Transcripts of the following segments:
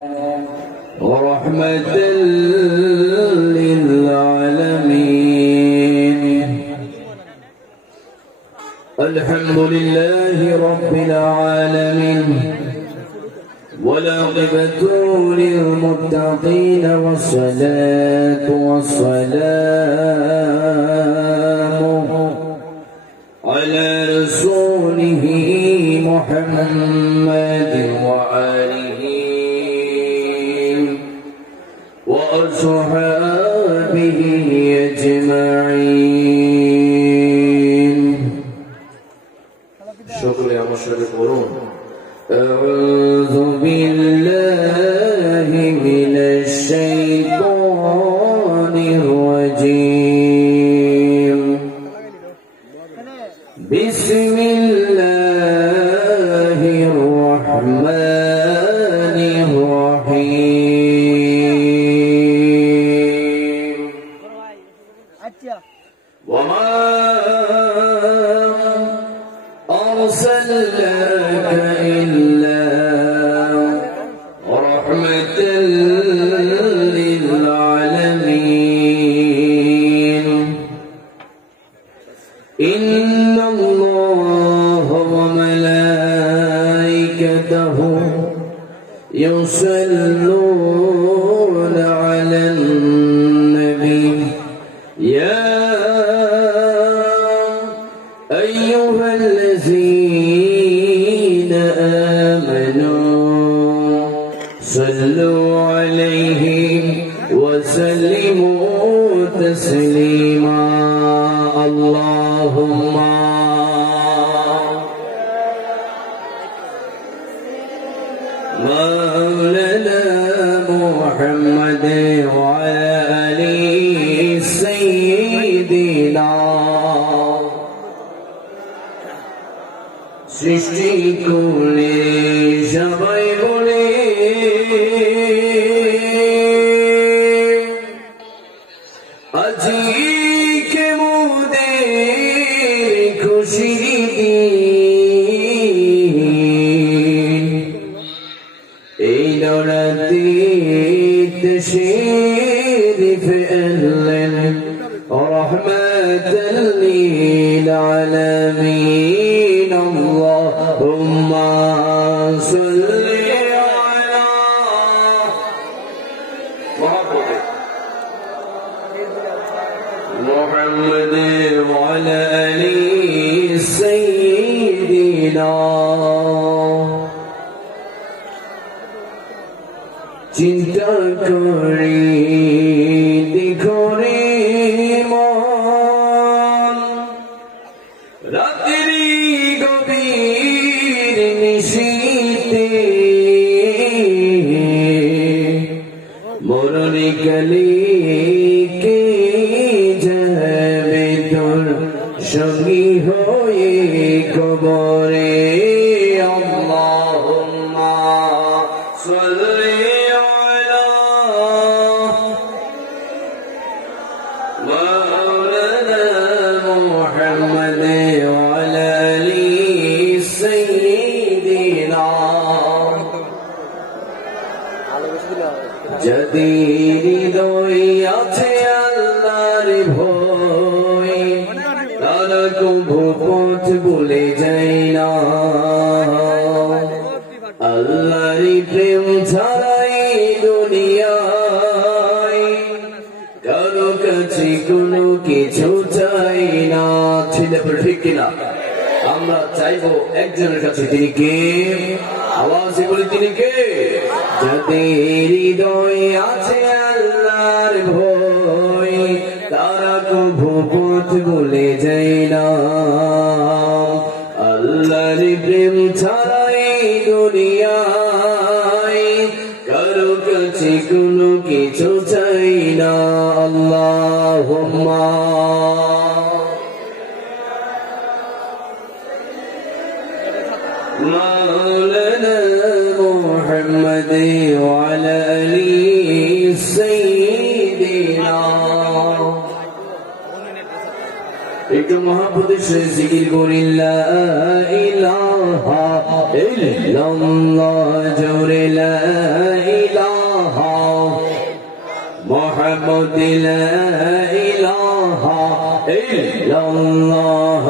ورحمة للعالمين. الحمد لله رب العالمين، والعاقبة للمتقين، والصلاة والسلام على رسوله محمد وآله وأصحابه أجمعين. شكرا يا مشرفون. أعوذ بالله من الشيطان الرجيم. بسم الله الرحمن الرحيم. وما أرسلناك إلا رحمة للعالمين. إن الله وملائكته يصلون على النبي يا أيها الذين آمنوا صلوا عليه وسلموا تسليما. اللهم مولانا محمد وعلى آله سيدنا সৃষ্টি করে সবাই বলে আজকে মোদের খুশির দিন। এই রাতে তশরীফ আনলেন রহমাতাল লিল আলামিন। اللهم صل على محمد وعلى آل سيدنا। চিন্তা করি দেখো রে মন, রাত্রি গভীর নিশীতে মরণে কালে কে যাবে তোর সঙ্গী হয়ে কবরে। আল্লাহুম্মা সাল্লি আলা মাওলানা মুহাম্মদ ওয়ালা আলি সাইয়্যিদিনা। যাদের হৃদয়ে আছে আল্লাহর ভয়, তারা কভু পথ ভুলে যায় না। আল্লাহর প্রেম ছাড়াই দুনিয়ায় কারো কাছে কোনো কিছু চাই না। ছেলে ঠিক কিনা? আমরা চাইবো একজনের কাছে, তিনি কে? আওয়াজে বলি তিনি কে? যাদের হৃদয়ে আছে আল্লাহর ভয়, তারা কভু পথ ভুলে যায় না। আল্লাহর প্রেম ছাড়াই দুনিয়ায় কারো কাছে কোনো কিছু চাই না। আল্লাহুম্মা مولانا محمد وعلى آل سيدنا। একটু মহাপ্রদেশে জিকির করি লা ইলাহা ইলাহা ইল্লাল্লাহ জোরে লা ইলাহা মুহাম্মদ লা ইলাহা ইল্লাল্লাহ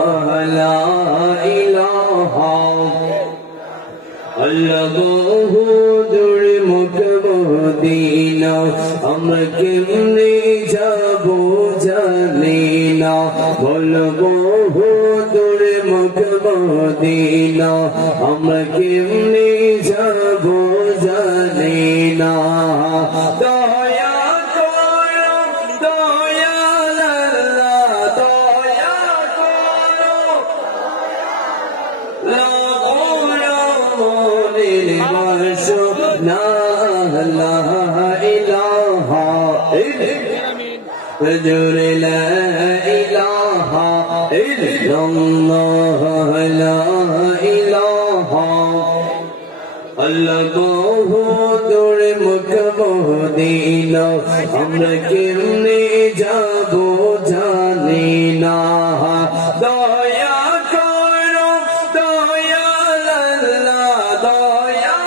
লা ইলাহা আল্লাহু জোরে মদিনা আমরা কেমনে যাব জানি না বলবো হুজুরে মদিনা আমরা কেমনে যাব জানি না দয়া করো দয়াল আল্লাহ দয়া করো হুজুর লা ইলাহা ইল্লাল্লাহ লা ইলাহা আল্লাহু হুজুর মদিনা আমরা কেমনে যাব জানি না দয়া করো দয়াল আল্লাহ দয়া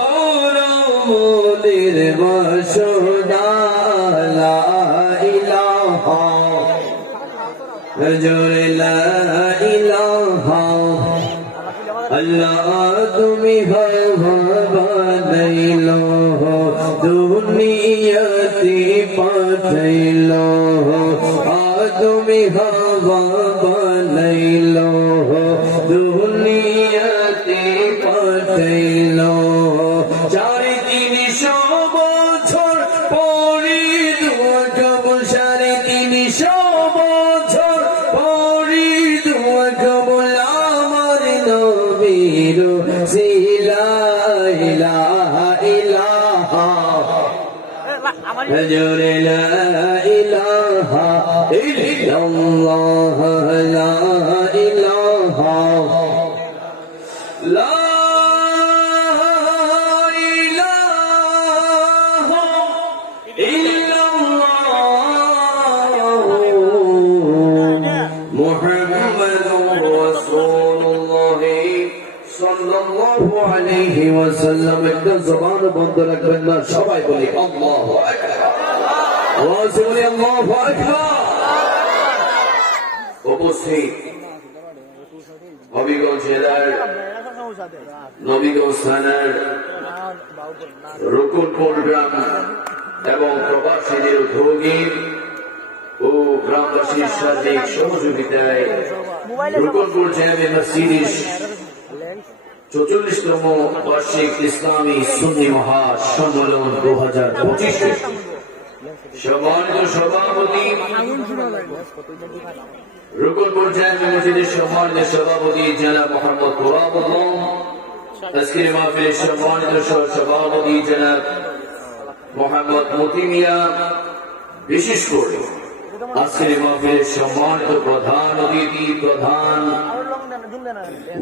করো মোদের বসুদা লা ইলাহা হুজুর লা ইলাহা আল্লাহ তুমি বানাইলো দুনিয়াতে পাঠাইলো তুমি বানাইলো দুনিয়াতে পাঠাইলো 350 বছর পরে দোয়া কবুল 350 বছর পরে দোয়া কবুল আমার নবীর লা ইলাহা ইল্লাল্লাহ হুজুর লা ইলাহা ইল্লাল্লাহ লা ইলাহা লা একটা জবান বন্ধ রাখবেন না সবাই বলি আল্লাহু আকবার আওয়াজ বলি আল্লাহু আকবার উপস্থিত হবিগঞ্জ জেলার নবীগঞ্জ থানার রুকুনপুর গ্রাম এবং প্রবাসীদের উদ্যোগী ও গ্রামবাসীর সার্বিক সহযোগিতায় রুকুনপুর জামে মসজিদ 44তম বার্ষিক ইসলামী সুন্নি মহাসম্মেলন 2025 সম্মানিত সভাপতি রুকুনপুর জামে মসজিদের সম্মানিত সভাপতি জনাব মোহাম্মদ তুরাবুল্লাহ আজকের মাহফিলের সম্মানিত সভাপতি জনাব মোহাম্মদ মতি মিয়া বিশেষ করে আজকের মাহফিলের সম্মানিত প্রধান অতিথি প্রধান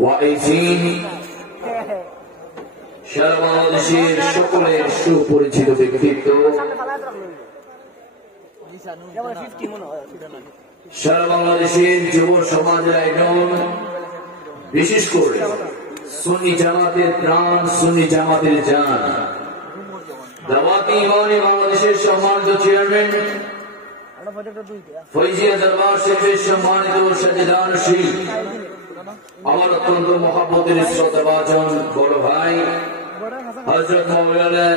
ওয়াইজিন সারা বাংলাদেশের সকলের সুপরিচিত ব্যক্তিত্ব সারা বাংলাদেশের যুব সমাজের একজন বিশেষ করে সুন্নি জামাতের প্রাণ সুন্নি জামাতের জান দাওয়াতি ইমানি বাংলাদেশের সম্মানিত চেয়ারম্যান ফৈজিয়া দরবার শরীফের সম্মানিত সাজেদার শ্রী আমার অত্যন্ত মহব্বতের শ্রদ্ধাভাজন বড় ভাই হযরত মাওলানা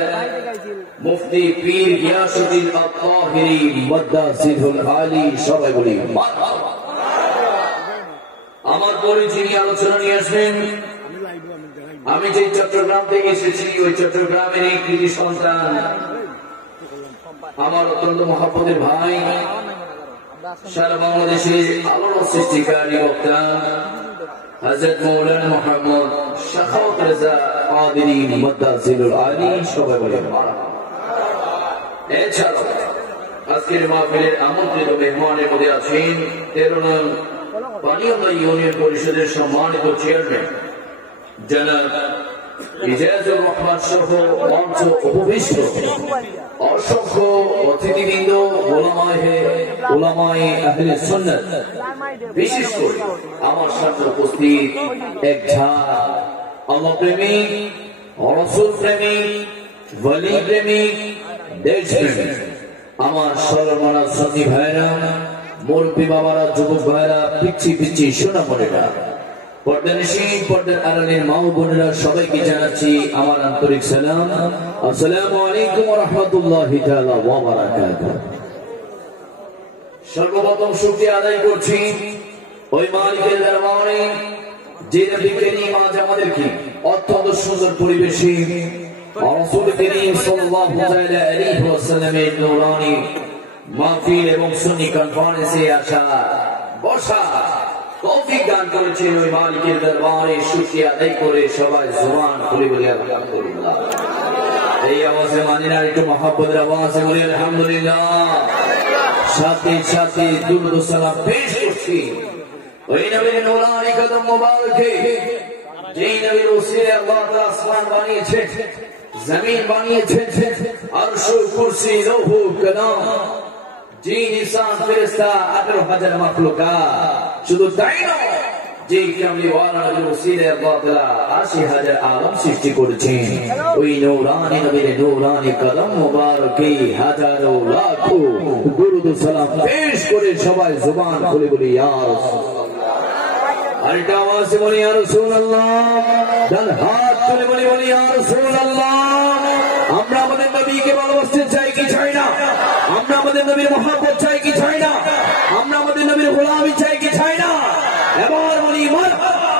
মুফতি পীর গিয়াসউদ্দিন আত-তাহিরি মুদাসসিরুল আলী সবাই বলি মারহাবা। আমার পরে যিনি আলোচনা নিয়ে আসবেন আমি যে চট্টগ্রাম থেকে এসেছি ওই চট্টগ্রামের এই কৃতি সন্তান আমার অত্যন্ত মহব্বতের ভাই সারা বাংলাদেশের আলোর সৃষ্টিকারী বক্তা হযরত মাওলানা মুহাম্মদ শাখাওয়াত রেজা কাদেরী মুদাসসিরুল আলী সবাই বলে মারহাবা। এছাড়াও আজকের মাহফিলের আমন্ত্রিত মেহমানের মধ্যে আছেন 13 নং পানিয়ান্দা ইউনিয়ন পরিষদের সম্মানিত চেয়ারম্যান জনাব ইজাজুর রহমান সহ মঞ্চ উপবিষ্ট অসংখ্য অতিথিবৃন্দ, উলামায়ে আহলে সুন্নাত, বিশেষ করে আমার সামনে উপস্থিত এক ঝাঁক আল্লাহ প্রেমিক, রাসূল প্রেমিক, ওয়ালি প্রেমিক, দেশ প্রেমিক, আমার সরমানা সন্নি ভাইরা, মুরব্বী বাবারা, যুবক ভাইরা, পিচ্ছি পিচ্ছি সোনা মনেরা, পর্দানিশীন পর্দার আড়ালের মা ও বোনেরা, সবাইকে জানাচ্ছি আমার আন্তরিক সালাম। আসসালামু আলাইকুম ওয়া রাহমাতুল্লাহি তাআলা ওয়া বারাকাতুহু। সর্বপ্রথম শুকরিয়া আদায় করছি ওই মালিকের দরবারে যে নবী করিম আজ আমাদেরকে অত্যন্ত সুন্দর পরিবেশে রাসূল করিম সাল্লাল্লাহু আলাইহি ওয়াসাল্লামের নূরানি মাহফিল এবং সুন্নি কনফারেন্সে আসা বসা তৌফিক দান করেছেন। ওই মালিকের দরবারে শুকরিয়া আদায় করে সবাই জবান খুলে বলি আলহামদুলিল্লাহ। এই আওয়াজে মাদিনার একটু মহব্বতের আওয়াজে বলি আলহামদুলিল্লাহ। সাথে সাথে দুরূদ ও সালাম পেশ করছি ওই নবীর নূরানি কদম মোবারকে, যেই নবীর ওসিলায় আল্লাহ তাআলা আসমান বানিয়েছেন, জমিন বানিয়েছেন, আরশ, কুরসি, লৌহ কলম, জিন, ইনসান, ফেরেশতা, 18,000 মাখলুকাত। শুধু তাই নয়, যে কামলিওয়ালা নবীর ওসিলায় আল্লাহ তাআলা 80,000 আলম সৃষ্টি করেছেন। ওই নূরানি নবীর নূরানি কদম মোবারকে হাজারো লাখো দুরূদ ও সালাম পেশ করে সবাই জবান খুলে বলি ইয়া রাসূলুল্লাহ। আরেকটা আওয়াজে বলি ইয়া রাসূলুল্লাহ। ডান হাত তুলে বলি ইয়া রাসূলুল্লাহ। আমরা আমাদের নবীকে ভালোবাসতে চাই কি চাই না? আমরা আমাদের নবীর মহব্বত চাই কি চাই না? আমরা আমাদের নবীর গোলামি চাই কি চাই না? এবার বলি মারহাবা।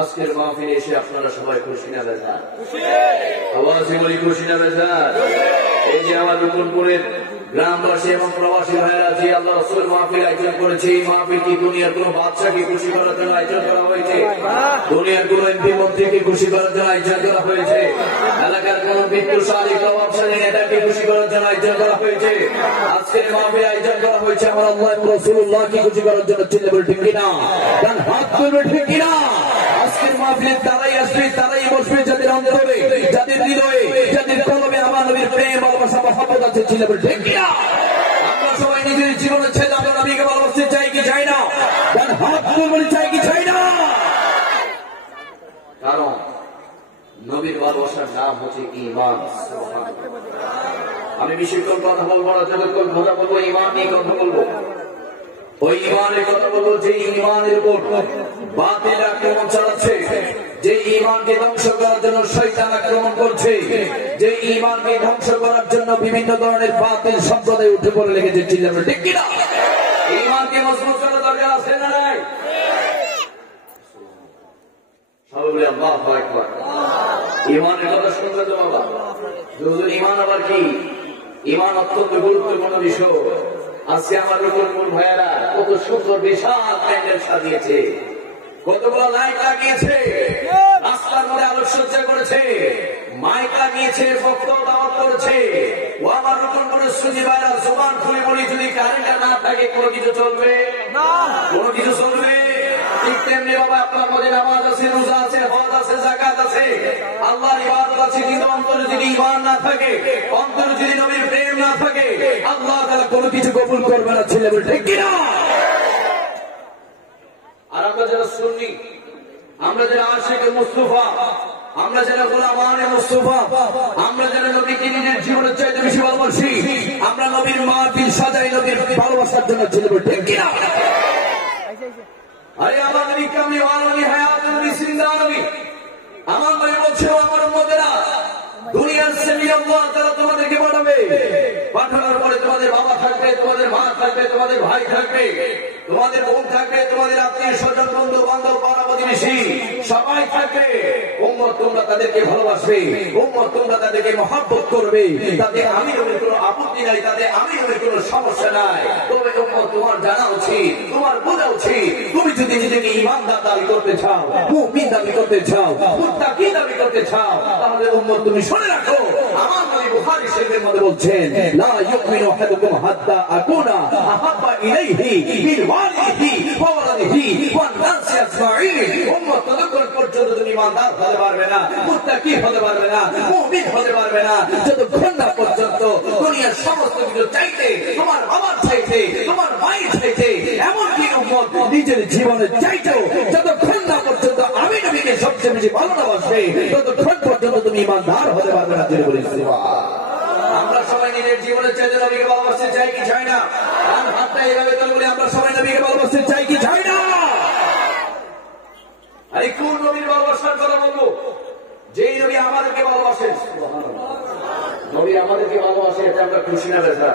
আজকের মাহফিলে এসে আপনারা সবাই খুশি না বেজার? আওয়াজে বলি খুশি না বেজার? এই যে আমার রুকনপুরের গ্রামবাসী এবং প্রবাসী ভাইয়েরা যে আল্লাহ রাসূল মাহফিল আয়োজন করেছে, এই মাহফিল কি দুনিয়ার কোন বাদশাকে খুশি করার জন্য আয়োজন করা হয়েছে? দুনিয়ার কোন এমপি মন্ত্রীকে খুশি করার জন্য আয়োজন করা হয়েছে? এলাকার কোন বিত্তশালী প্রভাবশালী নেতাকে খুশি করার জন্য আয়োজন করা হয়েছে? আজকের মাহফিল আয়োজন করা হয়েছে আমার আল্লাহ এবং রাসূলুল্লাহকে খুশি করার জন্য। চিল্লা বলে ঠিক কিনা? ডান হাত তুলবে ঠিক কিনা? আজকের মাহফিলে তারাই আসবে, তারাই বসবে যাদের অন্তরে, যাদের হৃদয়ে, যাদের কলবে আমার নবীর প্রেম, ভালোবাসা, মহব্বত আছে। চিল্লা বলে ঠিক কিনা? আমরা সবাই নিজের জীবনের ছেলে আমরা নবীকে ভালোবাসতে চাই কি চাই না? ডান হাত তুলবে চাই কি চাই না? কারণ নবীর ভালোবাসার নাম হচ্ছে ঈমান। আমি বেশিক্ষণ কথা বলবো না, যতক্ষণ কথা বলবো ঈমান নিয়ে কথা বলবো। ওই ঈমানের কথা বলবো যে ঈমানের উপর বাতিল আক্রমণ চালাচ্ছে, যে ঈমানকে ধ্বংস করার জন্য শয়তান আক্রমণ করছে, যে ঈমানকে ধ্বংস করার জন্য বিভিন্ন ধরনের বাতিল সম্প্রদায় উঠে পড়ে লেগেছে। চিল্লা বলে ঠিক কিনা? ঈমানকে মজবুত করার দরকার আছে না নাই? সবাই বলে আল্লাহু আকবার। ঈমানের কথা শুনবে তো বাবা? হুজুর ঈমান আবার কি? ঈমান অত্যন্ত গুরুত্বপূর্ণ বিষয়। আজকে আমার রুকনপুর ভাইয়ারা কত সুন্দর বিশাল প্যান্ডেল সাজিয়েছে, কতগুলো লাইট লাগিয়েছে, রাস্তার মধ্যে আলোকসজ্জা করেছে, মাইক লাগিয়েছে, বক্তব্য দাওয়াত করেছে। ও আমার রুকনপুরের সুজি ভাইরা জবান খুলে বলি, যদি কারেন্ট না থাকে কোনো কিছু চলবে না? কোনো কিছু চলবে? ঠিক তেমনি বাবা আপনার মধ্যে নামাজ আছে, রোজা আছে, হজ আছে, যাকাত আছে, আল্লাহর ইবাদত আছে, কিন্তু অন্তরে যদি ঈমান না থাকে, অন্তরে যদি নবীর প্রেম না থাকে, আল্লাহ তাআলা কোনো কিছু কবুল করবে না। ছেলে বলে ঠিক কিনা? আর আমরা যারা সুন্নি, আমরা যারা আশিকে মুস্তাফা, আমরা যারা গোলামানে মুস্তাফা, আমরা যারা নবীকে নিজের জীবনের চাইতে বেশি ভালোবাসি, আমরা নবীর মাহফিল সাজাই নবীর ভালোবাসার জন্য। ছেলে বলে ঠিক কিনা? আরে আমার নবী কামলিওয়ালা নবী, হায়াতুন নবী, জিন্দা নবী। আমার নবী বলছে আমার উম্মতেরা, দুনিয়ার জমিনে আল্লাহ তাআলা তোমাদেরকে পাঠাবে, পাঠানোর পরে তোমাদের বাবা থাকবে, তোমাদের মা থাকবে, তোমাদের ভাই থাকবে, তোমাদের বোন থাকবে, তোমাদের আত্মীয় স্বজন, বন্ধু বান্ধব, পাড়া প্রতিবেশী সবাই থাকবে। উম্মত তোমরা তাদেরকে ভালোবাসবে, উম্মত তোমরা তাদেরকে মহব্বত করবে, তাতে আমি নবীর কোনো আপত্তি নাই, তাতে আমি নবীর কোনো সমস্যা নাই। তবে উম্মত তোমার জানা উচিত, তোমার বোঝা উচিত, তুমি যদি নিজেকে ঈমানদার দাবি করতে চাও, মুমিন দাবি করতে চাও, মুত্তাকি দাবি করতে চাও, তাহলে উম্মত তুমি শুনে রাখো, আমার নবী বুখারী শরীফের মধ্যে বলছেন লা ইউমিনু আহাদুকুম হাত্তা আকুনা আহাব্বা ইলাইহি মিন ওয়ালিহি ওয়া ওয়ালাদিহি ওয়ান নাসি আজমাইন। উম্মত ততক্ষণ পর্যন্ত তুমি ইমানদার হতে পারবে না, মুত্তাকি হতে পারবে না, মুমিন হতে পারবে না যতক্ষণ না পর্যন্ত দুনিয়ার সমস্ত কিছু চাইতে, তোমার বাবার চাইতে, তোমার মায়ের চাইতে, এমনকি উম্মত নিজের জীবনের চাইতেও যতক্ষণ না পর্যন্ত আমি নবীকে সবচেয়ে বেশি ভালোবাসবে ততক্ষণ পর্যন্ত তুমি ইমানদার হতে পারবে না। তিনি বলেন আমরা সবাই নিজের জীবনের চাইতে নবীকে ভালোবাসতে চাই কি চাই না? হাতটা এইভাবে তো বলি আমরা সবাই নবীকে ভালোবাসতে চাই কি চাই না? আরে কোন নবীর ভালোবাসার কথা বলবো? যেই নবী আমাদেরকে ভালোবাসেন, নবী আমাদেরকে ভালোবাসে, এটা আমরা খুশি না বেজা?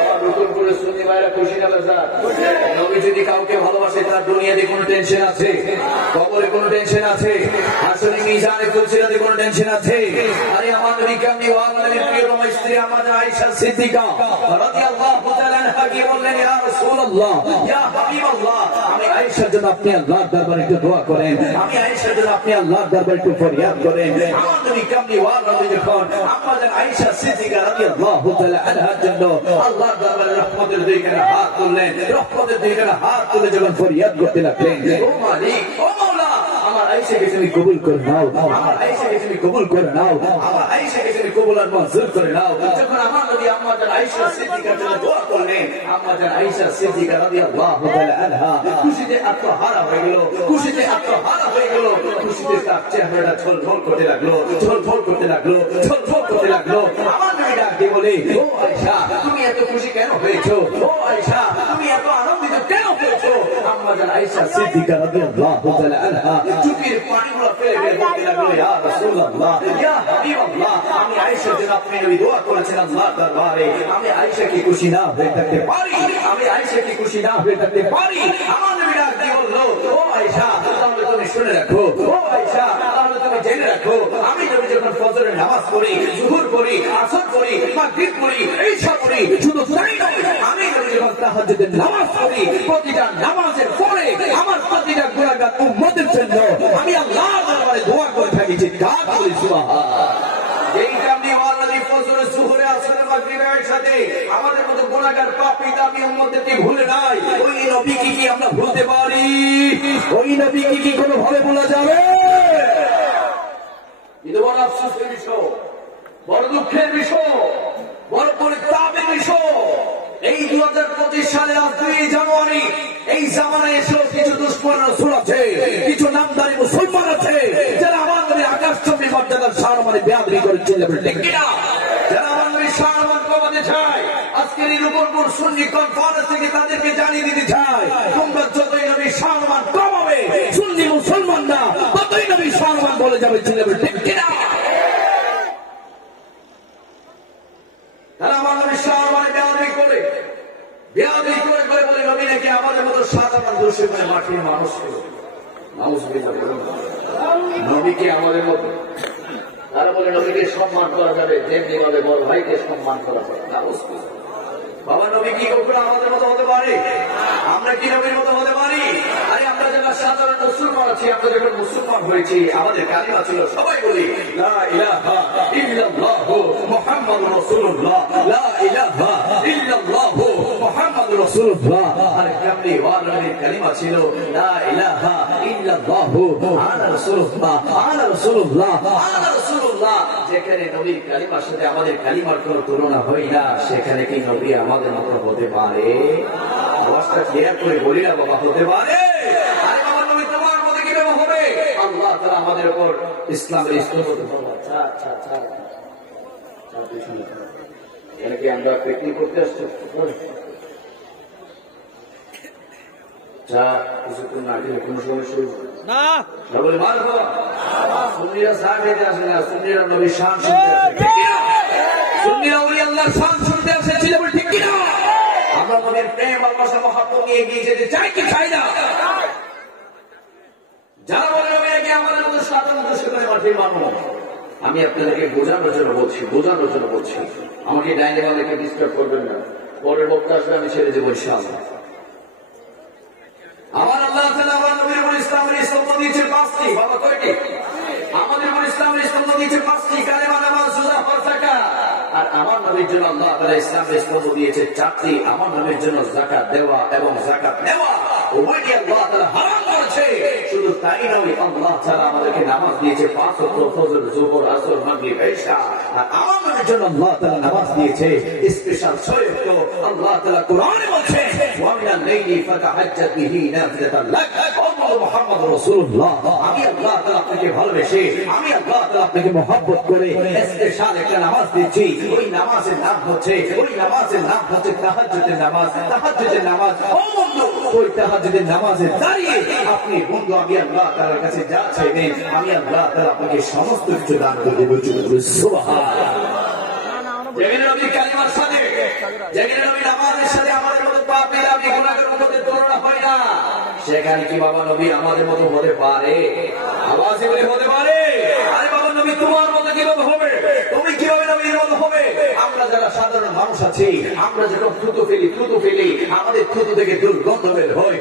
আমার নতুন করে সুন্নি ভাইরা খুশি না বেজা? নবী যদি কাউকে ভালোবাসে তার দুনিয়াতে কোনো টেনশন আছে? কবরে কোনো টেনশন আছে? আসলে মিজানে ফুলসিরাতে কোনো টেনশন আছে? আরে আমার নবী কেমনি ওয়া নবীর প্রিয় স্ত্রী আমাদের আয়েশা সিদ্দিকা রাদিয়াল্লাহু তাআলা আনহা কি বললেন, ইয়া রাসূলুল্লাহ, ইয়া হাবিবাল্লাহ, আমি আয়েশার জন্য আপনি আল্লাহর দরবারে একটু দোয়া করেন, আমি আয়েশার জন্য আপনি আল্লাহর দরবারে একটু ফরিয়াদ করেন। আমার নবী কেমনি ওয়া নবী যখন আমাদের আয়েশা সিদ্দিকা রাদিয়াল্লাহু তাআলা আনহার জন্য আল্লাহর দরবারে রহমতের দিকে হাত তুললেন, রহমতের দিকে হাত তুলে যখন ফরিয়াদ করতে লাগলেন, ও মালিক, ও মাওলা, আমার আয়েশাকে তুমি কবুল করে নাও, আমার আয়েশাকে তুমি কবুল করে নাও, আমার আয়েশাকে তুমি কবুল আর মঞ্জুর করে নাও। যখন আমার নবী আমাদের আয়েশা সিদ্দিকার জন্য দোয়া করলেন, আমাদের আয়েশা সিদ্দিকা রাদিয়াল্লাহু তাআলা আনহা খুশিতে আত্মহারা হয়ে গেল, খুশিতে আত্মহারা হয়ে গেল, খুশিতে তার চেহারাটা ঝলঝল করতে লাগলো, ঝলঝল করতে লাগলো, ঝলঝল করতে লাগলো। আমার নবী ডাক দিয়ে বলে, ও আয়েশা, তুমি এত খুশি কেন হয়েছো? ও আয়েশা, তুমি এত আনন্দিত কেন হয়েছো? আমাদের আয়েশা সিদ্দিকা রাদিয়াল্লাহু তাআলা আনহা চোখের পানিগুলো ফেলে ফেলে বলতে লাগলো, ইয়া রাসূলুল্লাহ, ইয়া হাবিবাল্লাহ, আমি আয়েশার জন্য আপনি নবী দোয়া করেছেন আল্লাহর দরবারে, আমি আয়েশা কি খুশি না হয়ে থাকতে পারি? আমি আয়েশা কি খুশি না হয়ে থাকতে পারি? আমার নবী ডাক দিয়ে বললো, ও আয়েশা, তাহলে তুমি শুনে রাখো, ও আয়েশা, তাহলে তুমি জেনে রাখো, আমি নবী যখন ফজরের নামাজ পড়ি, জুহুর পড়ি, আসর পড়ি, মাগরিব পড়ি, ঈশা পড়ি, শুধু তাই নয়, আমি নবী যখন তাহাজ্জুদের নামাজ পড়ি, প্রতিটা নামাজের পরে আমার প্রতিটা গুনাহগার উম্মতের জন্য আমি আল্লাহর দরবারে দোয়া করে থাকি। চিৎকার করে সুবহানাল্লাহ। এই কারণে ওয়ালাদি ফজর, জুহর, আসর, মাগরিবের সাথে আমাদের মতো গুনাহগার পাপী দামি উম্মতকে ভুলে নাই। ওই নবীকে কি আমরা ভুলতে পারি? ওই নবীকে কি কোনো ভাবে ভোলা যাবে? এটা বড় আফসোসের বিষয়, বড় দুঃখের বিষয়, বড় পরিতাপের বিষয়। এই 2025 সালে আজ 2 জানুয়ারি এই জামানায় এসেও কিছু দুশ্মন রাসূল আছে, কিছু নামদারি মুসলমান আছে যারা আমার নবীর আকাশচুম্বী মর্যাদার সম্মানে বেয়াদবি করেছিল, ঠিক কিনা? যারা আমার নবীর সম্মান কমাতে চায়, আজকের এই রূপনপুর সুন্নি কনফারেন্স থেকে তাদেরকে জানিয়ে দিতে চায়, তোমরা যতই নবীর সম্মান কমাবে, সুন্নি মুসলমানরা ততই নবীর সম্মান বলে যাবে, ঠিক কিনা? তারা আমার নবীর সম্মানে বেয়াদবি করে বলে নবী নাকি আমাদের মতো সাধারণ দোষী করে মাটির মানুষ ছিল। নবীকে আমাদের মতো, তারা বলে নবীকে সম্মান করা যাবে যেমনি ভাবে বড় ভাইকে সম্মান করা যাবে। বাবা নবী কি কখনো আমাদের মতো হতে পারে? আমরা কি নবীর মতো হতে পারি? আরে আমরা যারা সাধারণ মুসলমান আছি, আমরা যখন মুসলমান হয়েছি আমাদের কালিমা ছিল সবাই বলি লা ইলাহা ইল্লাল্লাহু মুহাম্মাদুর রাসূলুল্লাহ, লা ইলাহা ইল্লাল্লাহু মুহাম্মাদুর রাসূলুল্লাহ। আর কেমনি ওয়ালাদের কালিমা ছিল লা ইলাহা ইল্লাল্লাহু আনা রাসূলুল্লাহ, আনা রাসূলুল্লাহ, আনা রাসূলুল্লাহ। যেখানে নবীর কালিমার সাথে আমাদের কালিমার কোনো তুলনা হয় না, সেখানে কি নবী আমাদের মতো হতে পারে? আওয়াজটা ক্লিয়ার করে বলি না বাবা, হতে পারে? আরে বাবা নবী তোমার মতো কিভাবে হবে? আল্লাহ তাআলা আমাদের উপর ইসলামের ইস্তফা। এখানে কি আমরা পিকনিক করতে আসছি? কিছুক্ষণ না খেলে কোনো সময় শুরু না বলে মার বাবা, সুন্নিরা চা খেতে আসে না, সুন্নিরা নবীর শান শুনতে আসে, সুন্নিরা ওলি আল্লাহর শান শুনতে আসে, ঠিক কিনা? আমরা নবীর প্রেম ভালোবাসা মহব্বত নিয়ে এগিয়ে যেতে চাই কি চাই না? যারা বলে নবী নাকি আমাদের মতো সাধারণ দোষী করে মাটির মানুষ, আমি আপনাদেরকে বোঝানোর জন্য বলছি, আমাকে ডাইনে বাবাকে ডিস্টার্ব করবেন না। পরের বক্তা আসলে আমি ছেড়ে দেবো ইনশাআল্লাহ। আমার আল্লাহ তাআলা আমার নবীর উপর ইসলামের স্তম্ভ দিয়েছে 5টি। বাবা কয়টি? আমাদের উপর ইসলামের স্তম্ভ দিয়েছে 5টি, কালেমা, নামাজ, রোজা, হজ, যাকাত। আমার নবীর জন্য আল্লাহ তাআলা ইসলামের স্তম্ভ দিয়েছে চারটি। আমার নবীর জন্য যাকাত দেওয়া এবং যাকাত নেওয়া উভয়ই আল্লাহ তাআলা হারাম করেছে। শুধু তাই নয়, আল্লাহ তাআলা আমাদেরকে নামাজ দিয়েছে 5 ওয়াক্ত, ফজর, যোহর, আসর, মাগরিব, ইশা। আর আমার নবীর জন্য আল্লাহ তাআলা নামাজ দিয়েছে স্পেশাল 6 ওয়াক্ত। আল্লাহ তাআলা কোরআনে বলেছে, ওয়া মিনাল লাইলি ফাতাহাজ্জাত বিহি নাফিলাতান লাক। মুহাম্মদ রাসূলুল্লাহ, আমি আল্লাহ তাআলা আপনাকে ভালোবেসে, আমি আল্লাহ তাআলা আপনাকে মহব্বত করে স্পেশাল একটা নামাজ দিয়েছি। ওই নামাজের নাম হচ্ছে তাহাজ্জুদের নামাজ। তাহাজ্জুদের নামাজ ও বন্ধু, ওই তাহাজ্জুদের নামাজে দাঁড়িয়ে আপনি বন্ধু, আমি আল্লাহ তাআলার কাছে যা চাইবেন আমি আল্লাহ তাআলা আপনাকে সমস্ত কিছু দান করে দেব। সুবহানাল্লাহ। যেখানে নবী কালিমার সাথে, যেখানে নবী নামাজের সাথে আমাদের মতো পাপী আপনি গুনাহের মধ্যে তুলনা হয় না, সেখানে কি বাবা নবী আমাদের মতো হতে পারে? আওয়াজ করে হতে পারে? আরে বাবা নবী তোমার মতো কিভাবে হবে? তুমি কিভাবে নবীর মতো হবে? আমরা যারা সাধারণ মানুষ আছি, আমরা যখন থুতু ফেলি আমাদের থুতু থেকে দুর্গন্ধ বের হয়।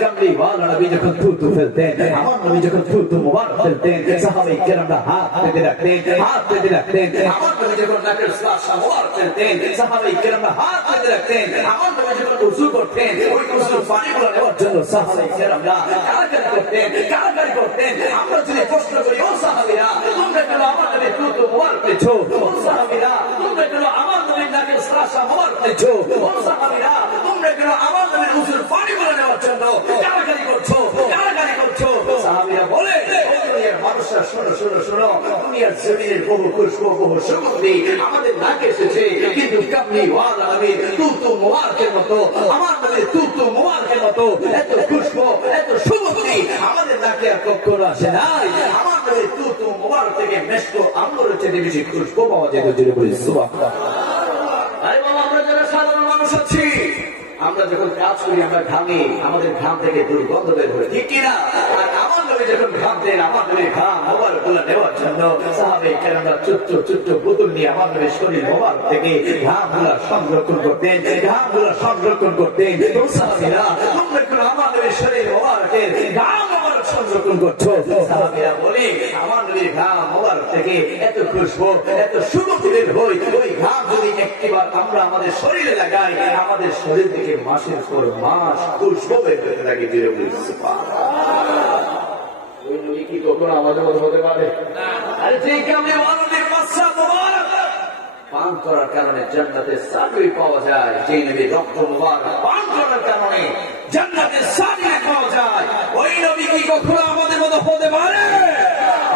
কামলি ওয়ালা নবী যখন থুতু ফেলতেন, আমার নবী যখন থুতু মুবারক ফেলতেন, সাহাবায়ে কেরামরা হাত পেতে রাখতেন। আমার নবী যখন নাকের শ্বাস মুবারক ফেলতেন, সাহাবায়ে কেরামরা হাত পেতে রাখতেন। আমার নবী যখন ওযু করতেন, ওই ওযুর পানিগুলো নেওয়ার জন্য সাহাবায়ে কেরামরা কারাকারি করতেন। আমরা যদি প্রশ্ন করি, ও সাহাবীরা, তোমরা কেন আমার নবীর থুতু মুবারক পেছো? ও সাহাবীরা, তোমরা কেন আমার নবীর নাকের শ্বাস মুবারক পেছো? ও সাহাবীরা, তোমরা কেন আমার নবীর ওযুর পানিগুলো নেওয়ার জন্য কারাকারি করছো? সাহাবীরা বলে, দুনিয়ার মানুষরা শোনো, দুনিয়ার জমিনের বহু খুশবু, বহু সুগন্ধি আমাদের নাকে এসেছে, কিন্তু কামলি ওয়ালা নবীর থুতু মুবারকের মতো, আমার নবীর থুতু মুবারকের মতো এত খুশবু, এত সুগন্ধি আমাদের নাকে আর কখনো আসে নাই। আমার নবীর থুতু মুবারক থেকে মেশক আম্বরের চেয়ে বেশি খুশবু পাওয়া যায়। সুবহানাল্লাহ। আরে বাবা, আমরা যারা সাধারণ মানুষ আছি, আমরা যখন কাজ করি আমরা ঘামি, আমাদের ঘাম থেকে দুর্গন্ধ বের হয়, ঠিক কিনা? আর আমার নবী যখন ঘাম দেন, আমার নবীর ঘাম মোবারকগুলো নেওয়ার জন্য সাহাবায়ে কেরামরা ছোট্ট বোতল নিয়ে আমার নবীর শরীর মোবারক থেকে ঘামগুলো সংরক্ষণ করতেন। সাহাবীরা, তোমরা কেন আমার নবীর শরীর মোবারকের ঘাম মোবারক সংরক্ষণ করছো? সাহাবীরা বলে, আমার নবীর ঘাম মোবারক থেকে এত খুশবু, এত সুগন্ধি বের হয়, ওই ঘাম যদি একটিবার আমরা আমাদের শরীরে লাগাই, আমাদের শরীর থেকে মাসের পর মাস খুশবু বের হতে লাগে। ওই নবী কি কখনো আমাদের মতো হতে পারে? আরে ঠিক, আমি ওয়ালাদের মাসা মুবারক পান করার কারণে জান্নাতের সার্টিফিকেট পাওয়া যায়। যে নবী রক্ত মুবারক পান করার কারণে জান্নাতের সার্টিফিকেট পাওয়া যায়, ওই নবী কি কখনো আমাদের মতো হতে পারে?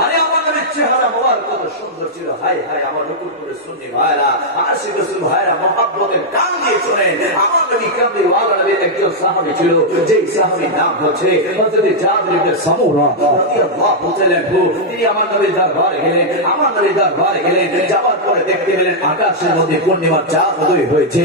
আরে আমার নবীর চেহারা মুবারক কত সুন্দর ছিল! হায় হায়, আমার রূপপুরের সুন্নি ভাইরা, আশিক রাসূল ভাইরা, মুহাব্বতের গান দিয়ে শুনেন। আমার নবী কামলি ওয়ালা নবীর একজন সাহাবী ছিল, যেই সাহাবীর নাম হচ্ছে হযরত জাবির ইবনে সামুরা রাদিয়াল্লাহু তাআলা আনহু। তিনি আমার নবীর দরবারে গেলেন। যাওয়ার পরে দেখতে পেলেন আকাশের মধ্যে পূর্ণিমার চাঁদ উদয় হয়েছে।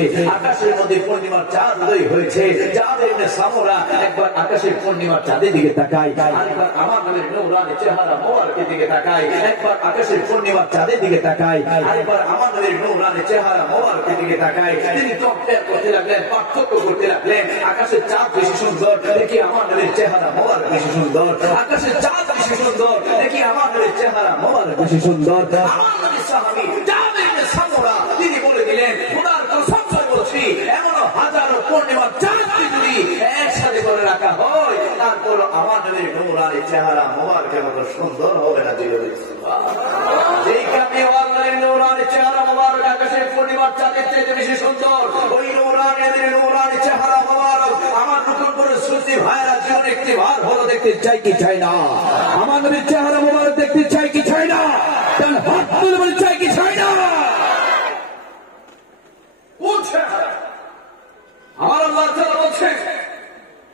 জাবির ইবনে সামুরা একবার আকাশের পূর্ণিমার চাঁদের দিকে তাকায়, আরেকবার আমার নবীর নূরানি চেহারা মোবারকের দিকে তাকায়। একবার আকাশের পূর্ণিমার চাঁদের দিকে তাকায়, আরেকবার আমার নবীর নূরানি চেহারা মোবারকের দিকে তাকায়। তিনি কম্পেয়ার করতে লাগলেন, পার্থক্য করতে লাগলেন। আকাশের চাঁদ বেশি সুন্দর দেখি আমার নবীর চেহারা মোবারক বেশি সুন্দর। আকাশের চাঁদ বেশি সুন্দর দেখি আমার নবীর চেহারা মোবারক বেশি সুন্দর। আমার নবীর সাহাবী জাবির ইবনে সামুরা তিনি বলে দিলেন, খোদার কসম করে বলছি, এমনও হাজারো পূর্ণিমার চাঁদ যদি একসাথে করে রাখা হয়, তারপর আমার নবীর নূরানি চেহারা মোবারকের মতো সুন্দর হবে না। যেই কামে ওয়ালার নূরানি চেহারা মোবারক আকাশের পূর্ণিমার চাঁদের চেয়ে বেশি সুন্দর, ওই নূরানি চেহারা মোবারক আমার রূপপুরের সুন্নি ভাইরা জীবনে একটি বার হলো দেখতে চাই কি চাই না? আমার নবীর চেহারা মোবারক দেখতে চাই কি চাই না? তার হাত তুলে বলে চাই কি চাই না? আমার আল্লাহ তাআলা বলছেন,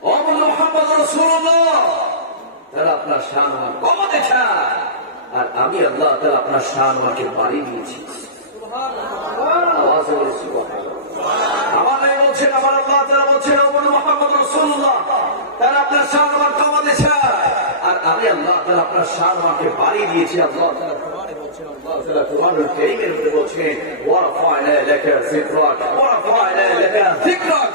ও মুহাম্মদ রাসূলুল্লাহ, তারা আপনার শান কমাতে চায়, আর আমি আল্লাহ তাআলা আপনার শানকে বাড়িয়ে দিয়েছি। আওয়াজ করে সুবহানাল্লাহ। আমার নবী বলছেন, আমার আল্লাহ তাআলা বলছেন, ও মুহাম্মদ রাসূলুল্লাহ, তারা আপনার শান কমাতে চায়, আর আমি আল্লাহ তাআলা আপনার শানকে বাড়িয়ে দিয়েছি। আল্লাহ তাআলা কোরআনে বলছেন, আল্লাহ তাআলা কোরআনুল কারীমের মধ্যে বলছেন, ওয়া রাফা'না লাকা যিকরাক, ওয়া রাফা'না লাকা যিকরাক।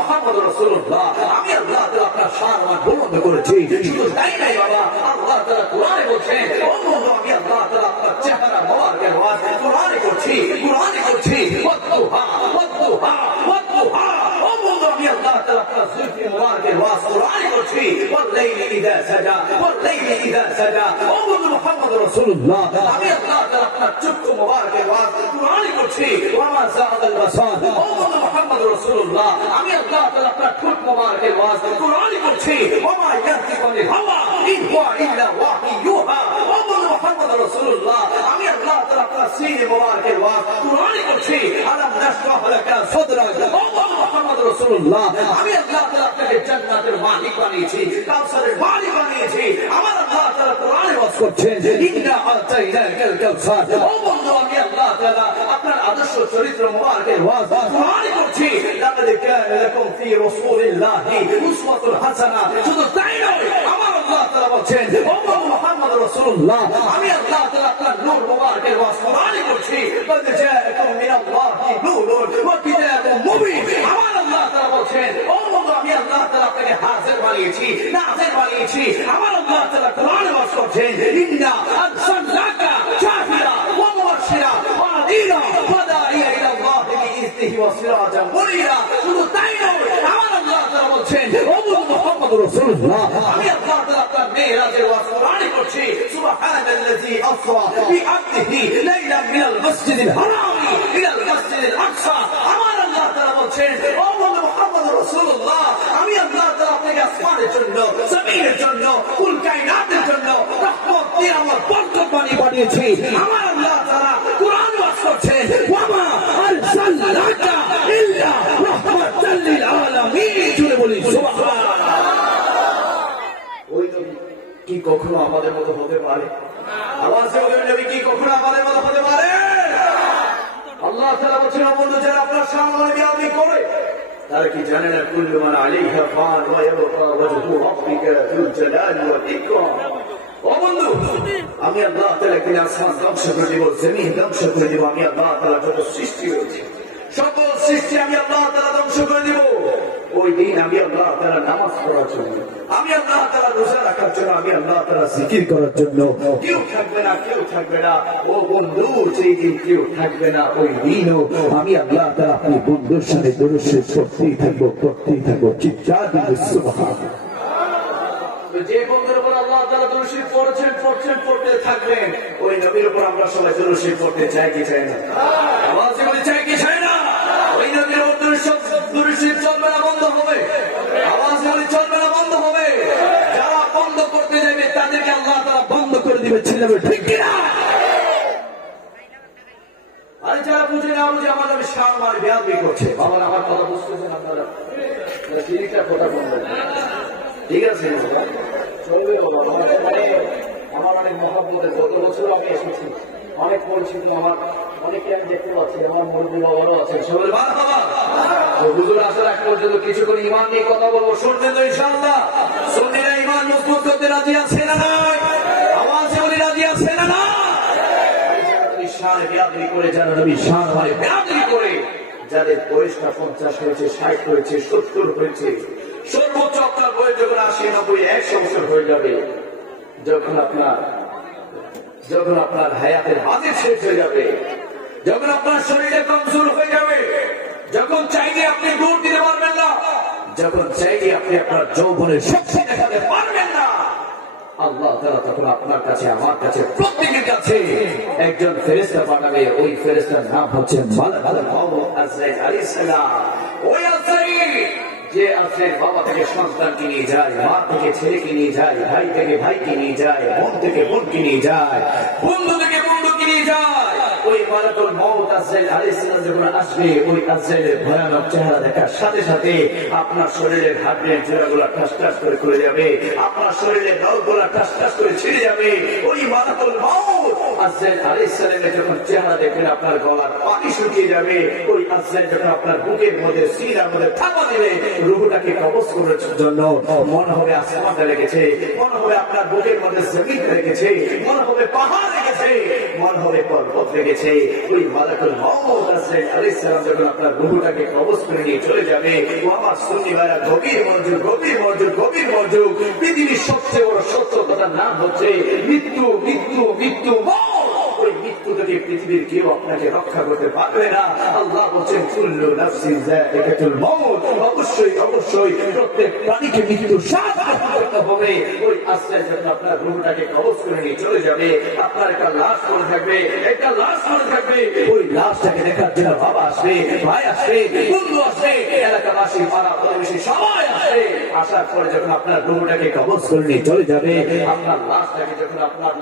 মুহাম্মদ রাসূলুল্লাহ, আমি আল্লাহ তাআলা আপনার শান বুলন্দ করেছি। শুধু তাই নাই বাবা, আল্লাহ তাআলা কোরআনে বলছেন, ও বন্ধু, আমি আল্লাহ তাআলা আপনার চেহারা মোবারকের ওয়াজ কোরআনে করছি। করছি, কোরআনে করছি, ওয়াদুহা ওয়াদুহা ওয়াদুহা। ও বন্ধু, আমি আল্লাহ তাআলা আপনার জুলফি মুবারকের ওয়াজ কোরআনে করছি, ওয়াল-লাইলি ইযা সাজা ওয়াল-লাইলি ইযা সাজা। ও বন্ধু মুহাম্মদ রাসূলুল্লাহ, আমি আল্লাহ তাআলা আপনার চক্ষু মুবারকের ওয়াজ কোরআনে করছি, ওয়া মা যাআল বাসার। ও বন্ধু মুহাম্মদ রাসূলুল্লাহ, আমি আল্লাহ তাআলা আপনার ঠোঁট মুবারকের ওয়াজ কোরআনে করছি, ওয়া মা ইয়ানতিকু আনিল হাওয়া ইন হুয়া ইল্লা ওয়াহয়ুন ইউহা। ও বন্ধু মুহাম্মদ রাসূলুল্লাহ, আমি আল্লাহ তাআলা আপনার সিনে মুবারকের ওয়াজ কোরআনে করছি, আলাম নাশরাহ লাকা সাদরাক। ও বন্ধু মুহাম্মদ রাসূলুল্লাহ, আমি আল্লাহ তাআলা আপনাকে জান্নাতের মালিক বানিয়েছি, কাউসারের মালিক বানিয়েছি। আমার আল্লাহ তাআলা কোরআনে ওয়াজ করছেন, ইন্না আতাইনাকাল কাউসার। ও বন্ধু, আমি আল্লাহ তাআলা আপনার আদর্শ চরিত্র মুবারকের ওয়াজ কোরআনে করছি, লাকাদ কানা লাকুম ফি রাসূলিল্লাহি উসওয়াতুন হাসানাহ। শুধু তাই নয়, আমার আল্লাহ তাআলা বলছেন, ও মুহাম্মদ রাসূলুল্লাহ, আমি আল্লাহ তাআলা আপনার নূর মুবারকের ওয়াজ কোরআনে করছি, قد جاءكم من الله نور وكتاب مبين। আমার আল্লাহ তাআলা বলছেন, ও বন্ধু, আমি আল্লাহ তাআলা আপনাকে হাজির বানিয়েছি, নাজির বানিয়েছি। আমার আল্লাহ তাআলা কোরআনে ওয়াজ করছেন, ইন্না আরসালনাকা শাহিদা ওয়া মুবাশশিরা ওয়া নাযীরা ওয়া দাঈয়া ইলা আল্লাহ বিইذনিহি ওয়া সিরাজাম মুনীরা। শুধু তাই নয়, আমার আল্লাহ তাআলা বলছেন, ও মুহাম্মদ রাসূলুল্লাহ, আমি আল্লাহ তাআলা আপনার মেরাজের ওয়াজ কোরআনে করছি, সুবহানাল্লাযী আসরা বিআবদিহি লাইলান মিনাল মাসজিদিল হারামি ইলাল মাসজিদিল আকসা। আমার আল্লাহ তাআলা বলছেন, ও মুহাম্মদ রাসূলুল্লাহ, আমি আল্লাহ তাআলা আপনাকে আসমানের জন্য, জমিনের জন্য, কুল কায়নাতের জন্য রহমত, নিয়ামত, বরকত বানিয়েছি। আমার আল্লাহ তাআলা কোরআন ওয়াজ করছেন, ওয়া মা আরসালনাকা ইল্লা রাহমাতাল লিল আলামিন। জুড়ে বলি সুবহানাল্লাহ। ওই নবী কি কখনো আমাদের মতো হতে পারে? আওয়াজে বলেন, নবী কি কখনো আমাদের মতো হতে পারে? আল্লাহ তাআলা বলেন, বন্ধু, যারা আপনার সামনে বিয়াদবি করে তারা কি জানে না, কুল্লু মান আলাইহা ফান ওয়া ইয়াবকা ওয়াজহু রাব্বিকা যুল জালালি ওয়াল ইকরাম। ও বন্ধু, আমি আল্লাহ তাআলা কি আসমান ধ্বংস করে দিব, জমিন ধ্বংস করে দিব। আমি আল্লাহ তাআলা যত সৃষ্টি হয়েছে, সকল সৃষ্টি আমি আল্লাহ তাআলা ধ্বংস করে দিব। ওই দিন আমি আল্লাহ তাআলা নামাজ পড়ার জন্য, আমি আল্লাহ তাআলা রোজা রাখার জন্য, আমি আল্লাহ তাআলা জিকির করার জন্য কেউ থাকবে না, কেউ থাকবে না। ও বন্ধু, সেই দিন কেউ থাকবে না। ওই দিনও আমি আল্লাহ তাআলা আপনি বন্ধুর সাথে দরুদ শরীফ পড়তেই থাকবো, পড়তেই থাকবো। চিৎকার দিন সুবহানাল্লাহ। যে বন্ধুর উপর আল্লাহ তাআলা দরুদ শরীফ পড়ছেন, পড়ছেন, পড়তে থাকবেন, ওই নবীর উপর আমরা সবাই দরুদ শরীফ পড়তে চাই কি চাই না? আওয়াজে বলি, চাই কি চাই না? ওই নবীর উপর দরুদ শরীফ চলবে না, বন্ধ হবে। আওয়াজে বলি, চলবে না, বন্ধ হবে। যারা বন্ধ করতে যাবে তাদেরকে আল্লাহ তাআলা বন্ধ করে দিবে। ছিলাবে ঠিক কিনা? আরে যারা বুঝে না, বুঝে আমার নামে সার মারে বেয়াদবি করছে, বাবা আমার কথা বুঝতেছেন আপনারা? তিরিশটা কথা বলবেন, ঠিক আছে? চলবে বাবা। আমার অনেক মহাব্বতের, গত বছর আমি এসেছি, অনেক পরিচিত, আমার অনেকে আমি দেখতে পাচ্ছি, আমার মুরব্বী বাবারও আছে। সবাই বাবা হুজুর আসার এক পর্যন্ত কিছু করে ইমান নিয়ে কথা বলবো, শুনছেন তো ইনশাআল্লাহ? সুন্নিরা ইমান মজবুত করতে রাজি আছে না নাই? আওয়াজে বলি, রাজি আছে না না? শানে বেয়াদবি করে, যারা নবী শান হয় বেয়াদবি করে, যাদের বয়সটা 50 হয়েছে, 60 হয়েছে, 70 হয়েছে, সর্বোচ্চ আপনার বয়স যখন 80, 90, 100 বছর হয়ে যাবে, যখন আপনার হায়াতের হাজির শেষ হয়ে যাবে, যখন আপনার শরীরে কমজোর হয়ে যাবে, যখন চাইলে আপনি দৌড় দিতে পারবেন না, যখন চাইলে আপনি আপনার যৌবনের শক্তি দেখাতে পারবেন না, আল্লাহ তাআলা তখন আপনার কাছে, আমার কাছে, প্রত্যেকের কাছে একজন ফেরেশতা পাঠাবে। ওই ফেরেশতার নাম হচ্ছে মালাকুল মউত আজরাইল আলাইহিস সালাম। ওই আজরাইল যে আজরাইল বাবা থেকে সন্তানকে নিয়ে যায়, মা থেকে ছেলেকে নিয়ে যায়, ভাই থেকে ভাইকে নিয়ে যায়, বোন থেকে বোনকে নিয়ে যায়, বন্ধু থেকে বন্ধুকে নিয়ে যায়। ওই মালাকুল মউত আজরাইল আলাইহিস সালাম যখন আসবে, ওই আজরাইলের ভয়ানক চেহারা দেখার সাথে সাথে আপনার শরীরের হাড়ের জোড়াগুলো ঠাস ঠাস করে খুলে যাবে, আপনার শরীরের নখগুলো ঠাস ঠাস করে ছিঁড়ে যাবে। ওই মালাকুল মউত আজরাইল আলাইহিস সালামের যখন চেহারা দেখবেন, আপনার গলার পানি শুকিয়ে যাবে। ওই আজরাইল যখন আপনার বুকের মধ্যে, সিনার মধ্যে থাপা দিবে, রূহটাকে কবজ করার জন্য, মনে হবে আসমানটা লেগেছে, মনে হবে আপনার বুকের মধ্যে জমিন লেগেছে, মনে হবে পাহাড় লেগেছে, মনে হবে পর্বত লেগেছে। ওই মালাকুল মউত আজরাইল আলাইহিস সালাম যখন আপনার রূহটাকে কবজ করে নিয়ে চলে যাবে, ও আমার সুন্নি ভাইরা, গভীর মনোযোগ, গভীর মনোযোগ, গভীর মনোযোগ। পৃথিবীর সবচেয়ে বড় সত্য কথার নাম হচ্ছে মৃত্যু, মৃত্যু, মৃত্যু, মৃত্যু। ওই মৃত্যু থেকে কি পৃথিবীর কেউ আপনাকে রক্ষা করতে পারবে না। আল্লাহ বলছেন কুল্লু নাফসিন যায়িকাতুল মাউত, অবশ্যই অবশ্যই প্রত্যেক প্রাণীকে মৃত্যুর স্বাদ করতে হবে। ওই আশ্রয় যখন আপনার রূহটাকে কবজ করে নিয়ে চলে যাবে, আপনার একটা লাশ পড়ে থাকবে, একটা লাশ পড়ে থাকবে। ওই লাশটাকে দেখার জন্য বাবা আসবে, ভাই আসবে, বন্ধু আসবে, এলাকাবাসী, পাড়া প্রতিবেশী সবাই আসবে। আসার পরে যখন আপনার রূহটাকে কবজ করে নিয়ে চলে যাবে, আপনার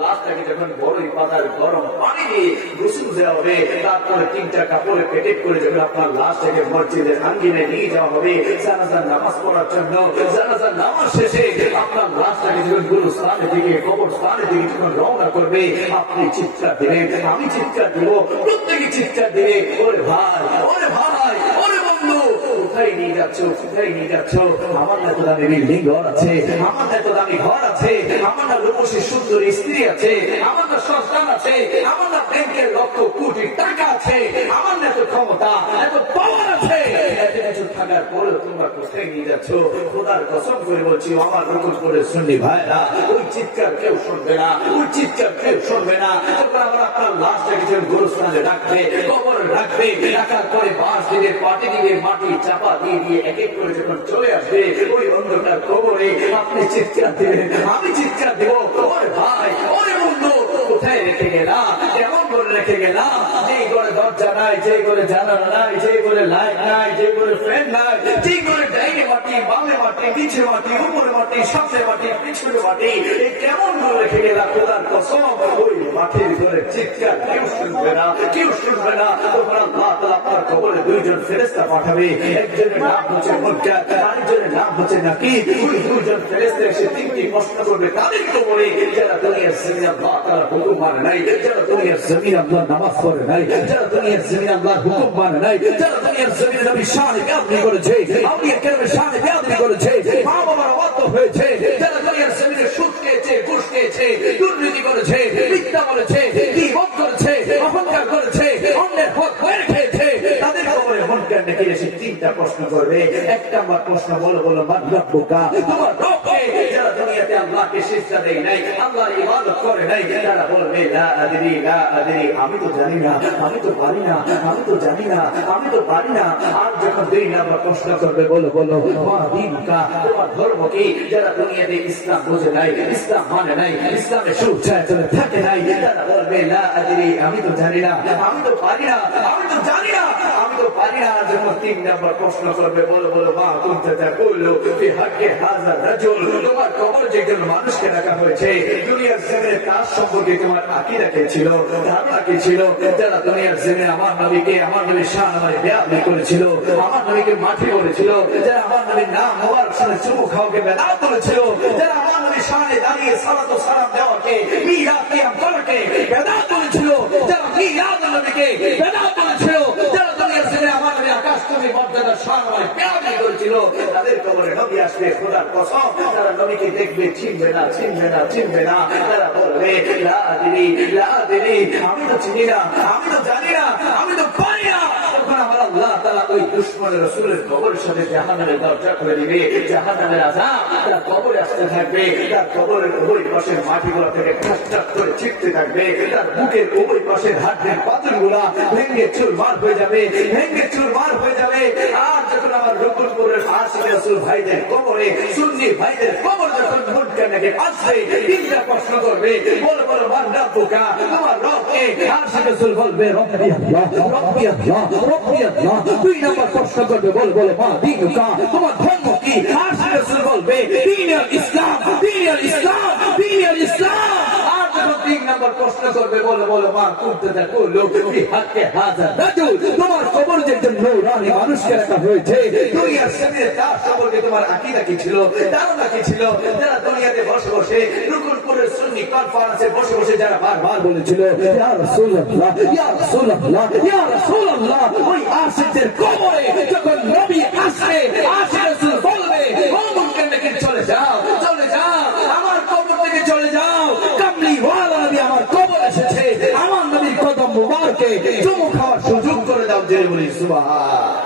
লাশটাকে যখন বড়ই পাতার গরম পানি দিয়ে গোসল দেওয়া হবে, তারপরে 3টা কাপড়ে প্যাকেট করে যখন আপনার লাশটাকে মসজিদের আঙ্গিনায় নিয়ে যাওয়া হবে জানাজার নামাজ পড়ার জন্য, জানাজার নামাজ শেষে আপনার লাশটাকে যখন গুরুস্থানের দিকে, কবরস্থানের দিকে যখন রওনা করবে, আপনি চিৎকার দিবেন, আমি চিৎকার দিব, প্রত্যেকে চিৎকার দিবে, ওরে ভাই, ওরে ভাই, ওরে বন্ধু, কোথায় নিয়ে যাচ্ছ, কোথায় নিয়ে যাচ্ছ? আমার না তো দামি বিল্ডিং ঘর আছে, আমার না তো দামি ঘর আছে, আমার না রূপসী সুন্দর স্ত্রী আছে, আমার না সন্তান আছে, আমার না ব্যাংকের লক্ষ কোটি টাকা আছে, আমার না তো ক্ষমতা, এত পাওয়ার আছে, এত কিছু থাকার পরেও তোমরা কোথায় নিয়ে যাচ্ছ? খোদার কসম করে বলছি, আমার রকম করে শুনলি ভাইরা, ওই চিৎকার কেউ শুনবে না, ওই চিৎকার কেউ শুনবে না। তোমরা আবার আপনার লাশটাকে যখন গোরস্থানে রাখবে, কবরে রাখবে, রাখার পরে বাঁশ দিবে, পাটি দিবে, মাটি চাপা দিয়ে দিয়ে এক এক করে যখন চলে আসবে ওই অন্ধকার কবরে, আপনি চিৎকার দিবেন, আমি চিৎকার দেব, ওরে ভাই, ওরে বন্ধু, কোথায় রেখে গেলাম, কেমন করে রেখে গেলাম? যেই করে দরজা নাই, যেই করে জানালা নাই, যেই করে লাইট নাই, যেই করে ফ্যান নাই, যেই করে ডাইনে মাটি, বামে মাটি, নিচে মাটি, উপরে মাটি, সামনে মাটি, পিছনে মাটি, এই কেমন করে রেখে গেলাম? খোদার কসম, ওই মাটির ঘরে চিৎকার কেউ শুনবে না, কেউ শুনবে না। তখন আল্লাহ তাআলা আপনার কবরে 2জন ফেরেশতা পাঠাবে, একজনের নাম হচ্ছে মুনকার, আরেকজনের নাম হচ্ছে নাকির। ওই 2জন ফেরেশতা এসে 3টি প্রশ্ন করবে তাদের কবরে, যারা দুনিয়ার জমিনে আল্লাহ তাআলার হুকুম মানে নাই, যারা দুনিয়ার জমিনে আল্লাহর নামাজ পড়ে নাই, যারা দুনিয়ার জমিনে আল্লাহর হুকুম মানে নাই, যারা দুনিয়ার জমিনে নবীর শানে বেয়াদবি করেছে, আউলিয়া কেরামের শানে বেয়াদবি করেছে, মা বাবার অবাধ্য হয়েছে, যারা দুনিয়ার জমিনে সুদ খেয়েছে, ঘুষ খেয়েছে, দুর্নীতি করেছে, মিথ্যা বলেছে, গীবত করেছে, অহংকার করেছে, অন্যের হক হয়ে খেয়েছে, তাদের কবরে মুনকার নাকির এসে 3টা প্রশ্ন করবে। 1 নম্বর প্রশ্ন, বলো বলো মান রব্বুকা, তোমার রব কে? যারা দুনিয়াতে আল্লাহকে সিজদা দেয় নাই, আল্লাহর ইবাদত করে নাই, তারা বলবে লা আদরি, লা আদরি, আমি তো জানি না, আমি তো পারি না, আমি তো জানি না, আমি তো পারি না। আর যখন 2 নম্বর প্রশ্ন করবে, বলো বলো মা দীনকা, তোমার ধর্ম কি? যারা দুনিয়াতে ইসলাম বোঝে নাই, ইসলাম মানে নাই, ইসলামের সুচ্ছায় চলে থাকে নাই, তারা বলবে লা আদরি, আমি তো জানি না, আমি তো পারি না, আমি তো জানি না, আমি তো পারি না। যখন 3 নম্বর প্রশ্ন করবে, বলো বলো মা কুনতা তাকুলু ফি হাক্কি হাযা রাজুল, তোমার কবর যেজন মানুষকে রাখা হয়েছে, দুনিয়ার জমিনে তার সম্পর্কে তোমার আকীদা কি ছিল, ধারণা কি ছিল? যারা দুনিয়ার জমিনে আমার নবীকে, আমার নবীর শান আমায় বেয়াদবি করেছিল, আমার নবীকে মাটি করেছিল, যারা আমার নবীর নাম মোবারক শুনে চুমু খাওয়াকে বেদাত করেছিল, যারা আমার নবীর শানে দাঁড়িয়ে সালাত ও সালাম দেওয়াকে, মিলাদ কিয়াম করাকে বেদাত করেছিল, যারা মিলাদ নবীকে বেদাত করেছিল, যারা দুনিয়ার জমিনে আমার নবী আকাশ তুমি মর্যাদার শান আমায় বেয়াদবি করেছিল, তাদের কবরে নবী আসবে। খোদার কসম, তারা নবীকে দেখবে, চিনবে না, চিনবে না, চিনবে না। তারা বলবে লা আদরি, লা আদরি, আমি তো চিনি না, আমি তো জানি না, আমি তো পারি না। তখন আমার আল্লাহ তাআলা ওই দুশমনের রাসূলের কবরের সাথে জাহান্নামের দরজা খুলে দিবে, জাহান্নামের আযাব তার কবরে আসতে থাকবে, তার কবরের ওই পাশের মাটিগুলো থেকে ঠাস ঠাস করে ছিটতে থাকবে, তার বুকের ওই পাশের হাড়ের পাথরগুলা ভেঙে চুরমার হয়ে যাবে, ভেঙে চুরমার হয়ে যাবে। আর যখন আমার রকুলপুরের আশিক রাসূল ভাইদের কবরে, সুন্নি ভাইদের কবর যখন মুনকার নাকির আসবে, 3টা প্রশ্ন করবে, বলো বলো মান রব্বুকা, তোমার রব কে? আশিক রাসূল বলবে রব্বি আল্লাহ, রব্বি আল্লাহ, রব্বি আল্লাহ। 2 নম্বর প্রশ্ন করবে, বলো বলো মা দীনুকা, তোমার ধর্ম কি? আশিক রাসূল বলবে দীনুল ইসলাম, দীনুল ইসলাম, দীনুল ইসলাম। আর যখন 3 নম্বর প্রশ্ন করবে, বলো বলো মা কুনতা তাকুলু ফি হাক্কি হাযা রাজুল, তোমার কবর যে নূরানি মানুষকে রাখা হয়েছে, দুনিয়ার জমিনে তার সম্পর্কে তোমার আকীদা কি ছিল, ধারণা কি ছিল? যারা দুনিয়াতে বসে বসে রুকুনপুরের সুন্নি কনফারেন্সে বসে বসে যারা বারবার বলেছিল ইয়া রাসূলুল্লাহ, ইয়া রাসূলুল্লাহ, ইয়া রাসূলুল্লাহ, ওই আশিকদের কবরে যখন নবী আসবে, আশিক রাসূল বলবে ও মুনকার নাকির চলে যাও, চলে যাও, আমার কবর থেকে চলে যাও, কামলিওয়ালা নবী আমার কবর এসেছে, আমার নবীর কদম মুবারকে চুমু খাওয়ার সুযোগ করে দাও। জয় বলি সুবহান।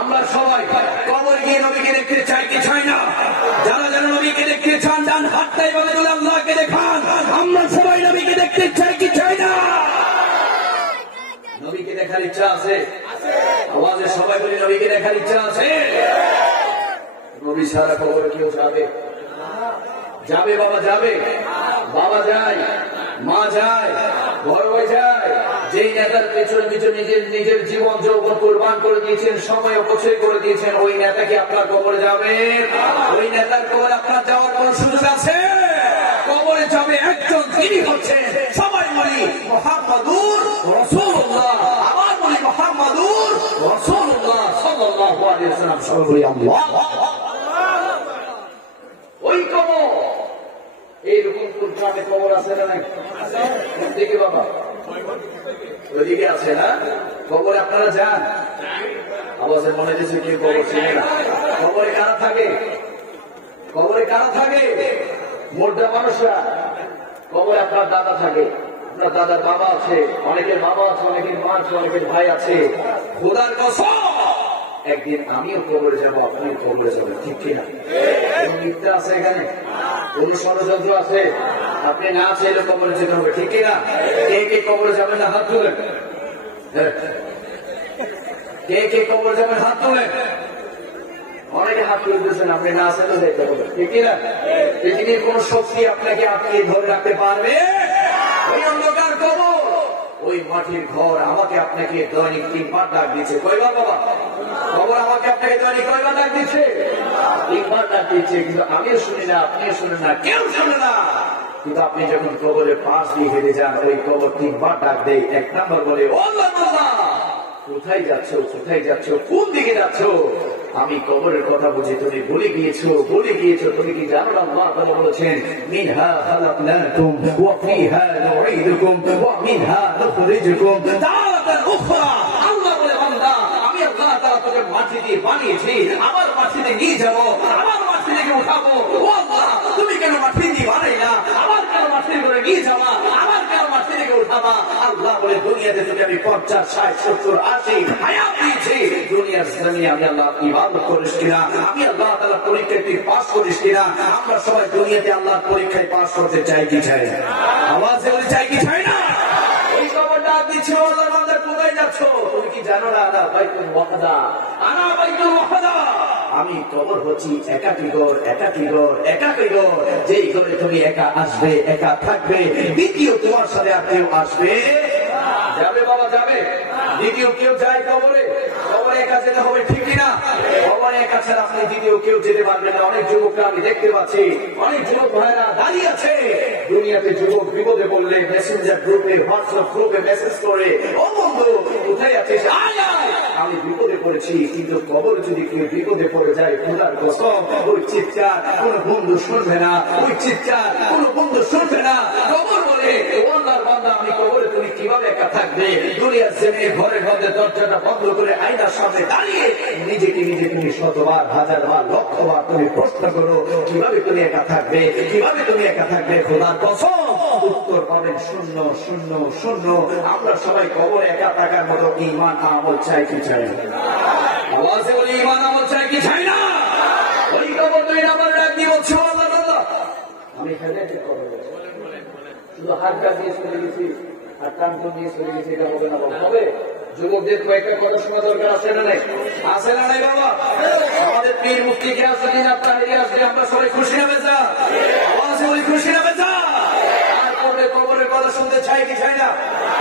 আমরা আমরা সবাই কবর গিয়ে নবীকে দেখতে চাই কি চাই না? যারা যারা নবীকে দেখতে চান ডান হাতটাই বলে বলে আল্লাহকে দেখান। আমরা সবাই নবীকে দেখতে চাই কি চাই না? নবীকে দেখার ইচ্ছা আছে? আওয়াজে সবাই বলি নবীকে দেখার ইচ্ছা আছে? নবী সারা কবরে কেউ যাবে? যাবে বাবা, যাবে। বাবা যায়, মা যায়, বড় ভাই যায়। যেই নেতার পেছনে পিছনে নিজের জীবন যৌবন কোরবান করে দিয়েছেন, সময় অপচয় করে দিয়েছেন, ওই নেতা কি আপনার কবরে যাবে? ওই নেতার কবরে আপনার যাওয়ার কোন সুযোগ আছে? কবরে যাবে একজন, তিনি হচ্ছেন সবাই বলি মুহাম্মাদুর রাসূলুল্লাহ। আবার বলি মুহাম্মাদুর রাসূলুল্লাহ সাল্লাল্লাহু আলাইহি ওয়াসাল্লাম। সবাই বলি আল্লাহ। ওই কবর, এইরকম কোন গ্রামে কবর আছে না? দেখি বাবা, ওইদিকে আছে না? কবরে আপনারা যান? আওয়াজে মনে হচ্ছে কি কবর ছিল না? কবরে কারা থাকে? কবরে কারা থাকে? মোটা মানুষরা। কবরে আপনার দাদা থাকে, আপনার দাদার বাবা আছে, অনেকের বাবা আছে, অনেকের মা আছে, অনেকের ভাই আছে। খোদার কসম একদিন আমিও কবরে যাবো, আপনিও কবরে যাবেন, ঠিক কিনা? কোন মিথ্যা আছে এখানে? কোন ষড়যন্ত্র আছে? আপনি না চাইলে কবরে যেতে হবে, ঠিক কিনা? কে কে কবরে যাবেন না হাত তুলেন? কে কে কবরে যাবেন হাত তুলেন? অনেকে হাত তুলে দিয়েছেন, আপনি না চাইলে যেতে হবে, ঠিক কিনা? পৃথিবীর কোন শক্তি আপনাকে আটকে ধরে রাখতে পারবে? ওই অন্ধকার কবর, ওই মাটির ঘর আমাকে আপনাকে দৈনিক 3 বার ডাক দিচ্ছে। কয়বার বাবা? খবর আমাকে আপনাকে দৈনিক কয়বার ডাক দিচ্ছে? 3 বার ডাক দিচ্ছে, কিন্তু আমিও শুনি না, আপনিও শুনেন না, কেউ শুনে না। কিন্তু আপনি যখন কবরের পাশ দিয়ে হেঁটে যান, ওই কবর 3 বার ডাক দেয়। 1 নাম্বার বলে, ও আল্লাহ, কোথায় যাচ্ছ? কোথায় যাচ্ছ? কোন দিকে যাচ্ছ? আমি কবরের কথা বুঝি, তুমি ভুলে গিয়েছো, ভুলে গিয়েছো। তুমি কি জানো আল্লাহ তাআলা বলেছেন মিনহা খালাকনাকুম ওয়া ফিহা নুঈদুকুম ওয়া মিনহা নুখরিজুকুম তারাতান উখরা। আল্লাহ বলে, বান্দা আমি আল্লাহ তাআলা তোকে মাটি দিয়ে বানিয়েছি, আবার মাটিতে নিয়ে যাব, আবার মাটি থেকে উঠাবো। ও আল্লাহ, তুমি কেন মাটি দিয়ে বানাইলা? আবার কেন মাটি করে নিয়ে যাবা? আবার কেন মাটি থেকে উঠাবা? আল্লাহ বলে, দুনিয়াতে তোকে আমি 50, 60, 70, 80 হায়াত দিয়েছি। দুনিয়ার জমিনে আমি আল্লাহ ইবাদত করিস কিনা, আমি আল্লাহ তাআলা পরীক্ষায় তুই পাস করিস কিনা? আমরা সবাই দুনিয়াতে আল্লাহর পরীক্ষায় পাস করতে চাই কি চাই না? আওয়াজে বলি চাই কি চাই না? ওই খবরটা দিচ্ছি, আল্লাহর বান্দা কোথায় যাচ্ছ? তুমি কি জানো না? আনা বাইতুল ওয়াহদা, আনা বাইতুল ওয়াহদা। আমি কবর হচ্ছি একাকী ঘর, একাকী ঘর, একাকী ঘর। যেই ঘরে তুমি একা আসবে, একা থাকবে, দ্বিতীয় তোমার সাথে আর কেউ আসবে? যাবে বাবা, যাবে? দ্বিতীয় কেউ যায় কবরে? কবরে একা যেতে হবে, ঠিক কিনা? কবরে একা ছাড়া আপনি দ্বিতীয় কেউ যেতে পারবেন না। অনেক যুবকরা আমি দেখতে পাচ্ছি, অনেক যুবক ভাইরা দাঁড়িয়ে আছে। দুনিয়াতে যুবক বিপদে পড়লে মেসেঞ্জার গ্রুপে, হোয়াটসঅ্যাপ গ্রুপে মেসেজ করে, ও বন্ধু কোথায় আছিস, আয় আয়, আমি বিপদে পড়েছি। কিন্তু কবর যদি কেউ বিপদে পড়ে যায়, খোদার কসম ওই চিৎকার কোন বন্ধু শুনবে না, ওই চিৎকার কোন বন্ধু শুনবে না। কবর বলে, ও আল্লাহর বান্দা, আমি কবরে তুমি কিভাবে একা থাকবে? দুনিয়ার জমিনে ঘরের মধ্যে দরজাটা বন্ধ করে আয়নার সামনে দাঁড়িয়ে নিজেকে নিজে তুমি 100বার, 1000বার, 1,00,000বার তুমি প্রশ্ন করো, কিভাবে তুমি একা থাকবে? কিভাবে তুমি একা থাকবে? খোদার কসম উত্তর পাবেন শূন্য, শূন্য, শূন্য। আমরা সবাই কবরে একা থাকার মতো ঈমান আমল চাই কি চাই না? আওয়াজে বলি ঈমান আমল চাই কি চাই না? ওই কবর তুই আমার ডাক দিয়ে বলছো, আল্লাহ আমি হেদায়েতের কবর শুধু হাতটা দিয়ে চলে গেছি আর টান দিয়ে চলে গেছি, এটা হবে না? হবে? যুবকদের কয়েকটা কথা শোনা দরকার আছে না নাই? আছে না নাই বাবা? আমাদের পীর মুফতি কে আসলে আপনার আসলে আমরা সবাই খুশি হবে যা? আওয়াজে বলি খুশি হবে যা? আর কবরের কথা শুনতে চাই কি চাই না?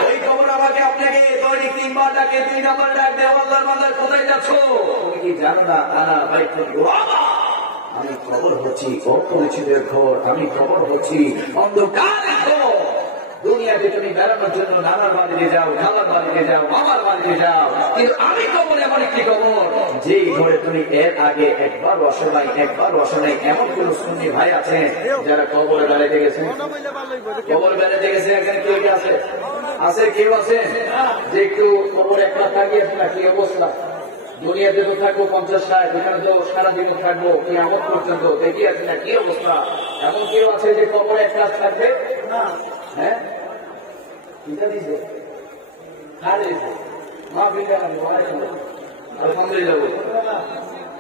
ওই কবর আমাকে আপনাকে দৈনিক 3 বার ডাকে, 2 নাম্বার ডাক দেয়, আল্লাহর বান্দা কোথায় যাচ্ছ? তুমি কি জানো না? আনা বাইতুল ওয়াহদা, আমি কবর হচ্ছি অপরিচিতের ঘর, আমি কবর হচ্ছি অন্ধকারের ঘর। দুনিয়াতে তুমি বেড়ানোর জন্য নানার বাড়িতে যাও, খালার বাড়িতে যাও, মামার বাড়িতে যাও, কিন্তু আমি কবর এমন একটি কবর যেই ঘরে তুমি এর আগে একবার বসো নাই, একবার বসো নাই। এমন কোন সুন্নি ভাই আছে যারা কবরে বেড়াইতে গেছে? কবর বেড়াইতে গেছে এখানে কেউ কি আছে? আছে? কেউ আছে যে একটু কবর একবার তাকিয়েছে না? কি অবস্থা? দুনিয়াতে তো থাকবো 50-60, এখানে তো সারাদিনে থাকবো কিয়ামত পর্যন্ত, দেখি আছে না কি অবস্থা? এমন কেউ আছে যে কবরে এক কাজ থাকবে না? হ্যাঁ, কিটা দিছে? মা বিল্লা আলহামদুলিল্লাহ।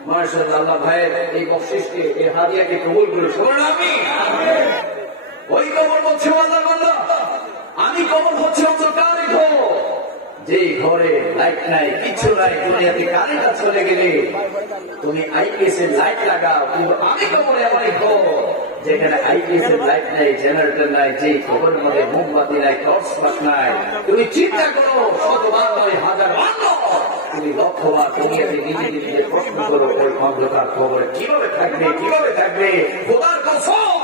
মাশাআল্লাহ, আল্লাহ ভাইয়ের এই বকশিশকে, এই হাদিয়াকে কবুল করে শুনুন আমি। ওই কবর বলছে আল্লাহর বান্দা, আমি কবর হচ্ছে অন্ধকারে ঘর, যে ঘরে লাইট নাই, কিছু নাই, দুনিয়াতে কারেন্ট চলে গেলে তুমি আইপিএস এর লাইট লাগাও, কিন্তু আমি কবরে আমার ঘর যেখানে আইপিএস এর লাইট নাই, জেনারেটর নাই, যে কবরের মধ্যে মোমবাতি নাই, টর্চ বাস নাই। তুমি চিন্তা করো, শতবার নয়, হাজার বার নয়, তুমি লক্ষ্যবার দুনিয়াতে নিজে নিজে প্রশ্ন করো, ওই অন্ধকার কবরে কিভাবে থাকবে, কিভাবে থাকবে? খোদার কসম,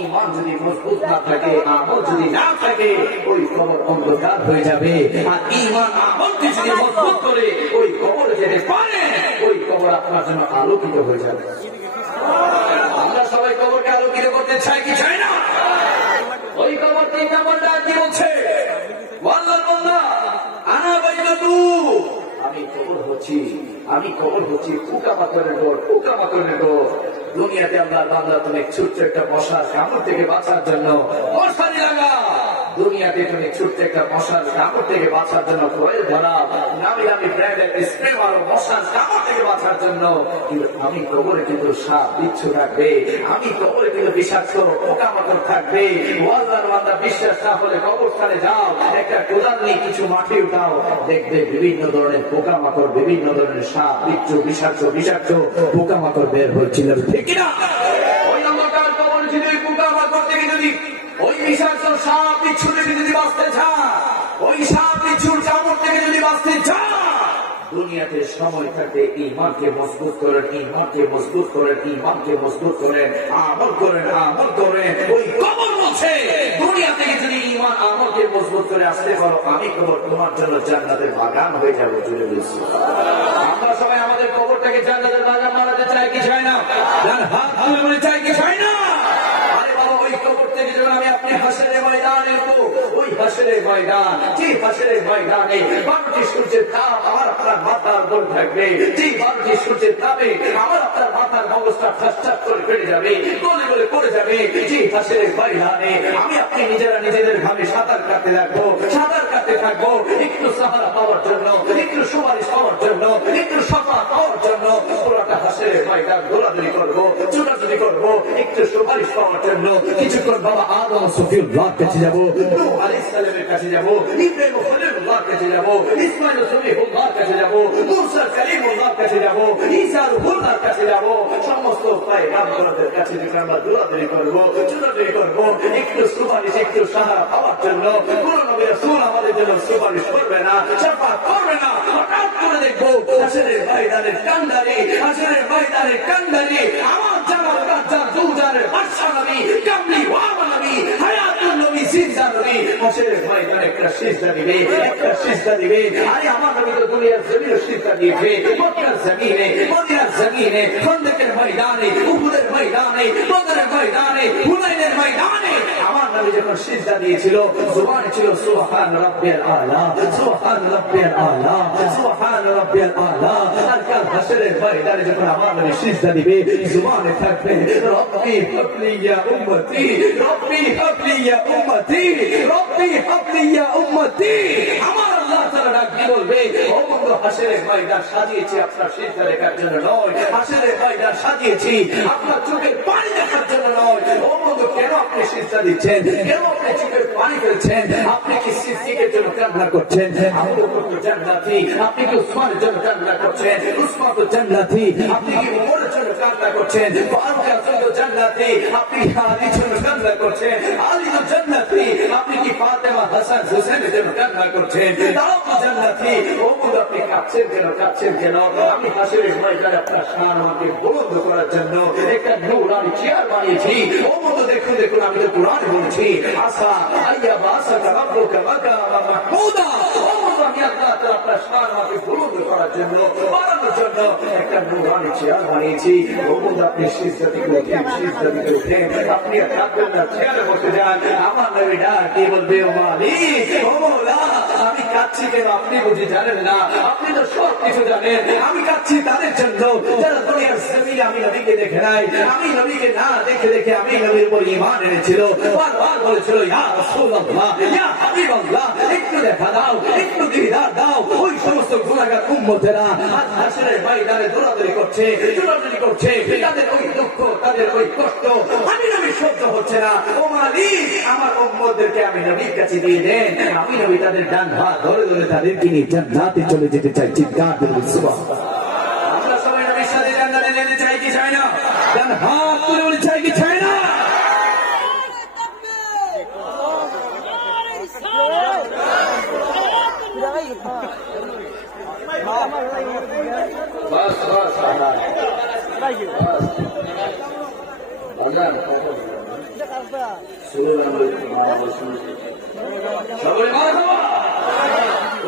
ঈমান যদি মজবুত না থাকে, আমল যদি না থাকে, ওই কবর অন্ধকার হয়ে যাবে। আর ঈমান আমলকে যদি মজবুত করে ওই কবরে যেতে পারে, ওই কবর আপনার জন্য আলোকিত হয়ে যাবে। আমরা সবাই কবরকে আলোকিত করতে চাই কি চাই না? ওই কবর 3 নম্বর ডাক কি বলছে? আল্লাহর বান্দা, আনা বাইতুতু, আমি কবর হচ্ছি, আমি কবর হচ্ছি পোকা পাথরের ঘর, পোকা পাথরের ঘর। দুনিয়াতে আল্লাহর বান্দা, তুমি ছোট্ট একটা মশার কামড় থেকে বাঁচার জন্য মশারি লাগা, দুনিয়াতে তুমি ছোট্ট একটা মশার কামড় থেকে বাঁচার জন্য কয়েল ধরা, নামি নামি ব্র্যান্ডের স্প্রে মারো মশার কামড় থেকে বাঁচার জন্য। কিন্তু আমি কবরে কিন্তু সাপ বিচ্ছু থাকবে, আমি কবরে কিন্তু বিষাক্ত পোকা পাথর থাকবে। আল্লাহর বান্দা, বিশ্বাস না হলে কবরস্থানে যাও, একটা কোদাল নিয়ে কিছু মাটি উঠাও, দেখবে বিভিন্ন ধরনের পোকা মাকড়, বিভিন্ন ধরনের সাপ বিচ্ছু, বিষাক্ত বিষাক্ত পোকা মাকড় বের হচ্ছিল, ঠিক না? ওই অন্ধকার কবরে যদি ওই পোকা মাকড় থেকে যদি, ওই বিষাক্ত সাপ বিচ্ছু থেকে যদি বাঁচতে চান, ওই সাপ বিচ্ছুর কামড় থেকে যদি বাঁচতে চান, দুনিয়াতে সময় থাকতে ঈমানকে মজবুত করেন, ঈমানকে মজবুত করেন, ঈমানকে মজবুত করেন, আমল করেন, আমল করেন। ওই কবর বলছে, দুনিয়া থেকে যদি ঈমান আমলকে মজবুত করে আসতে পারো, আমি কবর তোমার জন্য জান্নাতের বাগান হয়ে যাবো। জুড়ে বলছি, আমরা সবাই আমাদের কবরটাকে জান্নাতের বাগান বানাতে চাই কি চাই না? হাত তুলে বলে চাই কি চাই না? আরে বাবা, ওই কবর থেকে যখন আমি আপনি হাসরের ময়দানে তো, ওই হাসরের ময়দান, যে হাসরের ময়দানে 12টি সূর্যের তাপ আমার আপনার মাথার উপর থাকবে, যে 12টি সূর্যের তাপে আমার আপনার মাথার মগজটা ঠাস করে ফেলে যাবে, গলে গলে পড়ে যাবে। যে হাসরের ময়দানে আমি আপনি নিজেরা নিজেদের ঘামে সাঁতার কাটতে থাকবো, সাঁতার কাটতে থাকবো, একটু সাহারা পাওয়ার জন্য, একটু সুপারিশ পাওয়ার জন্য, একটু সাফা পাওয়ার জন্য। পুরাটা হাসরের ময়দান দৌড়াদৌড়ি করবো, চুটাচুটি করবো, একটু সুপারিশ পাওয়ার জন্য। কিছুক্ষণ বাবা আদম সফিউল্লাহর কাছে যাবো, নূহ আলাইহিস সালামের কাছে যাবো, ইব্রাহিম খলিলুল্লাহর কাছে যাবো, ইসমাঈল সফিউল্লাহর কাছে যাবো, মূসা কালিমুল্লাহর কাছে যাবো, ঈসা রূহুল্লাহর কাছে যাবো। সমস্ত পয়গম্বরদের কাছে যখন আমরা দৌড়াদৌড়ি করবো, চুটাচুটি করবো, একটু সুপারিশ, একটু সাহারা পাওয়ার জন্য, কোন নবী রাসূল আমাদের জন্য সুপারিশ করবে না, শাফাআত করবে না। হঠাৎ করে দেখবো হাসরের ময়দানের কান্ডারি, হাসরের ময়দানের কান্ডারি আমার জামাল কাজ্জাল দুজানের বাদশা নবী, কামলি ওয়াবা নবী, হায়াতুন নবী, জিন্দা নবী হাসরের ময়দানে একটা সিজদা দিবে, একটা সিজদা দিবে। আরে আমার নবী তো দুনিয়ার জমিনে সিজদা দিয়েছে, মক্কার জমিনে, মদিনার জমিনে, খন্দকের ময়দানে, উহুদের ময়দানে, বদরের ময়দানে, হুনাইনের ময়দানে আমার নবী যখন সিজদা দিয়েছিল, জবানে ছিল সুবহান রাব্বিয়াল আলা, সুবহান রাব্বিয়াল আলা, সুবহান রাব্বিয়াল আলা। আর কাল হাসরের ময়দানে যখন আমার নবী সিজদা দিবে, জবানে থাকবে রব্বি হাবলি ইয়া উম্মতি, রব্বি হাবলি ইয়া উম্মতি, রব্বি হাবলি ইয়া উম্মতি। আমার আল্লাহ তাআলা ডাক দিয়ে বলবে, ও বন্ধু, হাসরের ময়দান সাজিয়েছি আপনার সিজদা দেখার জন্য নয়, হাসরের ময়দান সাজিয়েছি আপনার চোখের পানি দেখার জন্য নয়। ও বন্ধু, কেন আপনি সিজদা দিচ্ছেন? কেন আপনি চোখের পানি ফেলছেন? আপনি কি সিদ্দিকের জন্য কান্না করছেন? আবু বকর তো জান্নাতি। আপনি কি উসমানের জন্য কান্না করছেন? উসমান তো জান্নাতি। আপনি কি ওমরের জন্য কান্না করছেন? ফারুক আজম তো জান্নাতি। আপনি কি আলীর জন্য কান্না করছেন? আলী তো জান্নাতি। আপনি কি ফাতেমা, হাসান, হুসাইনের জন্য কান্না করছেন? তাও তো জান্নাতি। ও বন্ধু, আপনি কাঁদছেন কেন, কাঁদছেন কেন? আমি হাসরের ময়দানে আপনার শানকে বুলন্দ করার জন্য একটা নূরানি চেয়ার বানিয়েছি। ও বন্ধু, দেখুন দেখুন, আমি তো কুরআন বলছি, আসা আইয়া বাসাকা রাব্বুকা মাকামা মাহমুদা। ও বন্ধু, আমি আল্লাহ তাআলা আপনার শানকে বুলন্দ করার জন্য, বাড়ানোর জন্য একটা নূরানি চেয়ার বানিয়েছি। ও বন্ধু, আপনি সিজদা থেকে উঠেন, সিজদা থেকে উঠেন, আপনি আর কাঁদবেন না, চেয়ারে বসে যান। আমার নবী নবী ডাক দিয়ে বলবে, ও মালিক, ও মওলা, আমি কাঁদছি কেন আপনি বুঝি জানেন না? আপনি তো সব কিছু জানেন। আমি কাঁদছি তাদের জন্য যারা দুনিয়ার জমিনে আমি নবীকে দেখে নাই, আমি নবীকে না দেখে দেখে আমি নবীর উপর ঈমান এনেছিল, বারবার বলেছিল, ইয়া রাসূলুল্লাহ, ইয়া হাবিবাল্লাহ, একটু দেখা দাও, একটু দিদার দাও। ওই সমস্ত গুনাহগার উম্মতেরা আজ হাসরের ময়দানে দৌড়াদৌড়ি করছে, দৌড়াদৌড়ি করছে, তাদের ওই দুঃখ, তাদের ওই কষ্ট আমি নবী সহ্য হচ্ছে না। ও মালিক, আমার উম্মতদেরকে আমি নবীর কাছে দিয়ে দেন, আমি নবী তাদের ডান হাত ধরে ধরে তাদেরকে নিয়ে জান্নাতে চলে যেতে চাই। চিৎকার করে সুবহানাল্লাহ। আমরা সবাই নবীর সাথে জান্নাতে যেতে চাই কি চাই না? ডান হাত তুলে বলে চাই কি চাই না? বাস বাস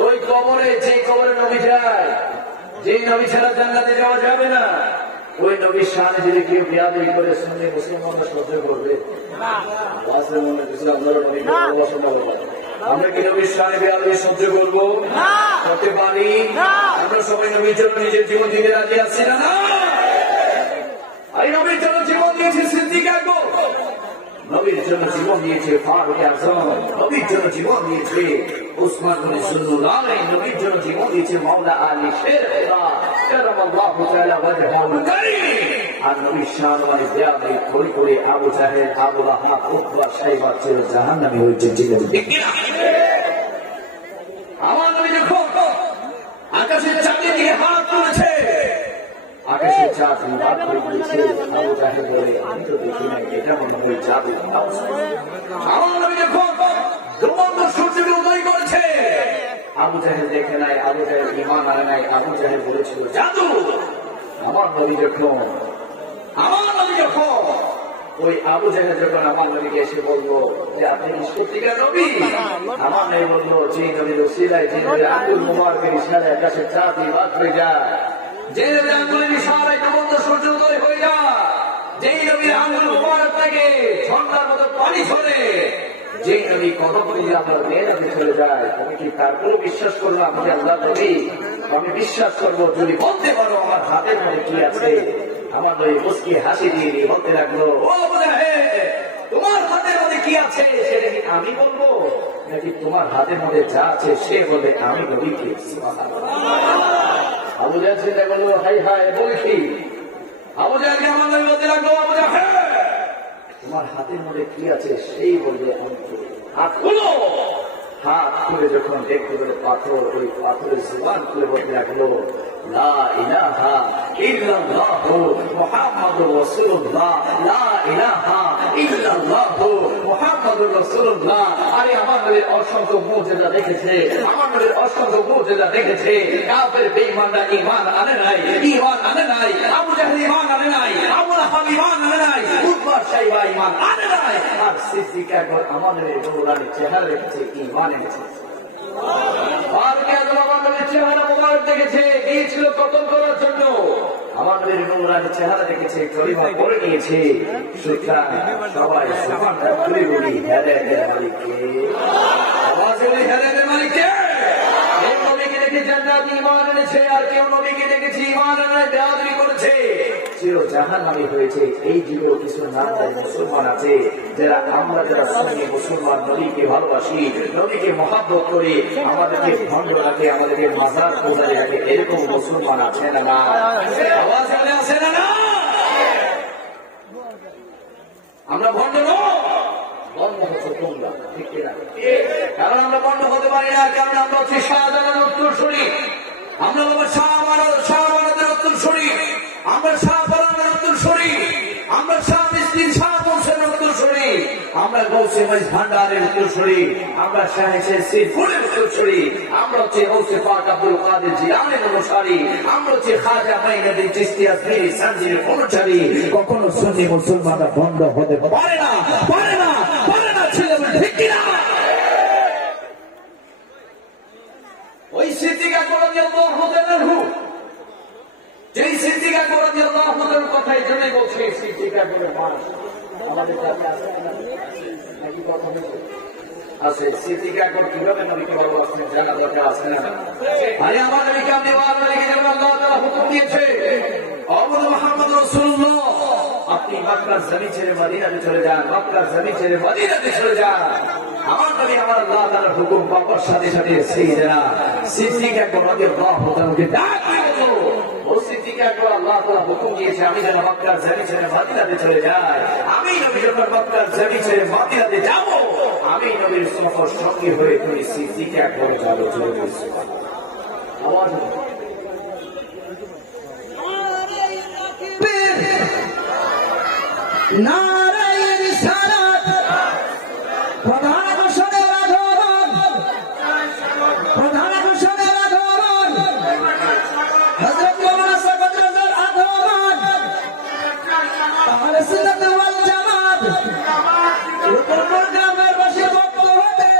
ওই কবরে, যে কবরে নবী যায়, যে নবী ছাড়া জান্নাতে যাওয়া যাবে না, ওই নবীর সামনে যদি কেউ বিয়াদবি করে শুনে মুসলমানরা সহ্য করবে? আমরা কি নবীর সামনে বিয়াদবি সহ্য করবো? করতে পারি? আমরা সবাই নবীর জন্য নিজের জীবন দিতে রাজি আছি না? এই নবীর জন্য জীবন দিয়েছে সিদ্দিক আকবর, নবীর জন্য জীবন দিয়েছে ফারুক আযম, নবীর জন্য জীবন দিয়েছে উসমান গনি সুন্নুল্লাহ, নবীর জন্য জীবন দিয়েছে মাওলা আলী শের খুদা কারামাল্লাহু তাআলা ওয়াজহুল কারীম। আর নবীর শানওয়ালি বিয়াদবি করে করে আবু জাহেল, আবু লাহাব, উতবা, শাইবা ছিল জাহান্নামী হয়েছে। ঠিক কিনা? আমার নবী যখন আকাশের চাঁদের দিকে হাত তুলেছে, আকাশের চাঁদ নিবাদ করে দিয়েছে, আবু জাহেল বলে, আমি তো দেখি না, এটা মনে হয় জাদু। আমার নবী যখন ডুবন্ত সূর্যকে উদয় করেছে, আবু জাহেল দেখে নাই, আবু জাহেল ঈমান আনে নাই, আবু জাহেল বলেছিল জাদু। আমার নবী যখন ওই আবু জাহেল যখন আমার নবীকে এসে বলবো যে আপনি সত্যিকার নবী, আমার নবী বললো, যে নবীর ওসিলায়, যে নবীর আঙ্গুল মুবারকের ইশারায় আকাশের চাঁদ নিবাদ হয়ে যায়, যে নবীর আঙ্গুলের ইশারায় ডুবন্ত সূর্য উদয় হয়ে যায়, যেই নবীর আঙ্গুল মুবারক থেকে ঝর্ণার মতো পানি ঝরে, যেই নবী কদম দিয়ে আমার মেয়েরাতে চলে যায়, তুমি কি তারপরে বিশ্বাস করবো আমাকে আল্লাহ নবী? আমি বিশ্বাস করবো যদি বলতে পারো আমার হাতের মধ্যে কি আছে। আমার নবী মুস্কি হাসি দিয়ে বলতে লাগলো, ও আবু জাহেল, তোমার হাতের মধ্যে কি আছে সেটা কি আমি বলবো, নাকি তোমার হাতের মধ্যে যা আছে সে বলে আমি নবীকে? আবু জাহেল চিন্তা করলো, হাই হাই বলছি। আবু জাহেলকে আমার নবী বলতে লাগলো, আবু জাহেল, তোমার হাতের মধ্যে কি আছে সেই বলবে আমাকে। হাত খুলো। হাত খুলে যখন দেখতে পেল পাথর, ওই পাথরের জবান খুলে বলতে লাগলো, লা ইলাহা ইল্লাল্লাহু মুহাম্মাদুর রাসূলুল্লাহ, লা ইলাহা ইল্লাল্লাহু মুহাম্মাদুর রাসূলুল্লাহ। আরে আমার নবীর অসংখ্য মুজিজা দেখেছে, আমার নবীর অসংখ্য মুজিজা দেখেছে। কাফের বেঈমানরা ঈমান আনে নাই, ঈমান আনে নাই, আবু জাহেল ঈমান আনে নাই, আবু লাহাব ঈমান আনে নাই, উতবা শাইবা ঈমান আনে নাই। আর সিদ্দিক আকবর আমার নবীর নূরানি চেহারা দেখেছে, ঈমান এনেছে। আর কেন আমার নবীর চেহারা মোবারক দেখেছে, গিয়েছিল কতল করার জন্য, আমার নবীর নূরানি চেহারা দেখেছে, কলিমা পড়ে নিয়েছে। সুতরাং সবাই সুবহানাল্লাহ বলে বলি, হেদায়েতের মালিক কে? আওয়াজ বলি, হেদায়েতের মালিক কে? এই নবীকে দেখে জান্নাত ঈমান এনেছে, আর কেউ নবীকে দেখেছে ঈমান আনায় বেয়াদবি করেছে, চির জাহান্নামী হয়েছে। এই যুগেও কিছু নামদারি মুসলমান আছে যারা, আমরা যারা সুন্নি মুসলমান, নবীকে ভালোবাসি, নবীকে মহব্বত করি, আমাদেরকে ভণ্ড রাখে, আমাদেরকে মাজার পূজারি রাখে, এরকম মুসলমান আছে না? না আওয়াজ আছে না? না আমরা ভণ্ড নই, বন্ধ হচ্ছে তোমরা, ঠিক কিনা? কারণ আমরা বন্ধ হতে পারি না, কারণ আমরা হচ্ছে শাহজালালের উত্তরসূরি, আমরা বাবা শাহবানাদের উত্তরসূরি, আমরা শাহবানাদের উত্তরসূরি, আমরা শাহ মিসকিন শাহ বংশের উত্তরসূরি, আমরা গৌসে মঈজ ভান্ডারের উত্তরসূরি, আমরা শাহে শ্রীফুলের উত্তরসূরি, আমরা হচ্ছে গৌসে পাক আব্দুল কাদের জিলানীর অনুসারী, আমরা হচ্ছে খাজা মাইনুদ্দিন চিশতি আজমিরি সানজির অনুসারী। কখনো সুন্নি মুসলমানরা বন্ধ হতে পারে না, পারে না, পারে না, ছেলে ঠিক কিনা? ওই সিদ্দিক আকবর রাদিয়াল্লাহু তাআলা আনহু, যেই সিদ্দিক আকবর রাদিয়াল্লাহু তাআলার কথা এই জন্যই বলছি, সিদ্দিক আকবরের মা আমাদের কাছে আছে নাকি কথা বলছে? আছে সিদ্দিকা কোন কিভাবে নবীকে ভালোবাসতেন জানা দরকার আছে না? আরে আমার নবীকে আপনি নবীকে যেমন আল্লাহ তাআলা হুকুম দিয়েছে আবু মুহাম্মদ রাসূলুল্লাহ আপনি মক্কার জমিন ছেড়ে মদিনাতে চলে যান, মক্কার জমিন ছেড়ে মদিনাতে চলে যান। আমার নবী আমার আল্লাহ তাআলার হুকুম পাওয়ার সাথে সাথে সাইয়েদনা সিদ্দিকা রাদিয়াল্লাহু তাআলাকে ডাক দিল। ও সিদ্দিকা আল্লাহ তাআলা হুকুম দিয়েছে আমি যেন মক্কার জমিন ছেড়ে মদিনাতে চলে যাই। আমি নবী যখন মক্কার জমিন ছেড়ে মদিনাতে যাব, আমি নবীর সফর সঙ্গী হয়ে তুমি সিদ্দিকা করে যাবো চলে গেছে। আওয়াজ নারায়ে রিসালাত প্রধান ঘোষণের আগমন, প্রধান ঘোষণের আগমন, হযরত মাওলানা সাকাতের আগমন, আহলে সুন্নাত ওয়াল জামাত রূপপুর গ্রামের বাসী ভক্ত হতে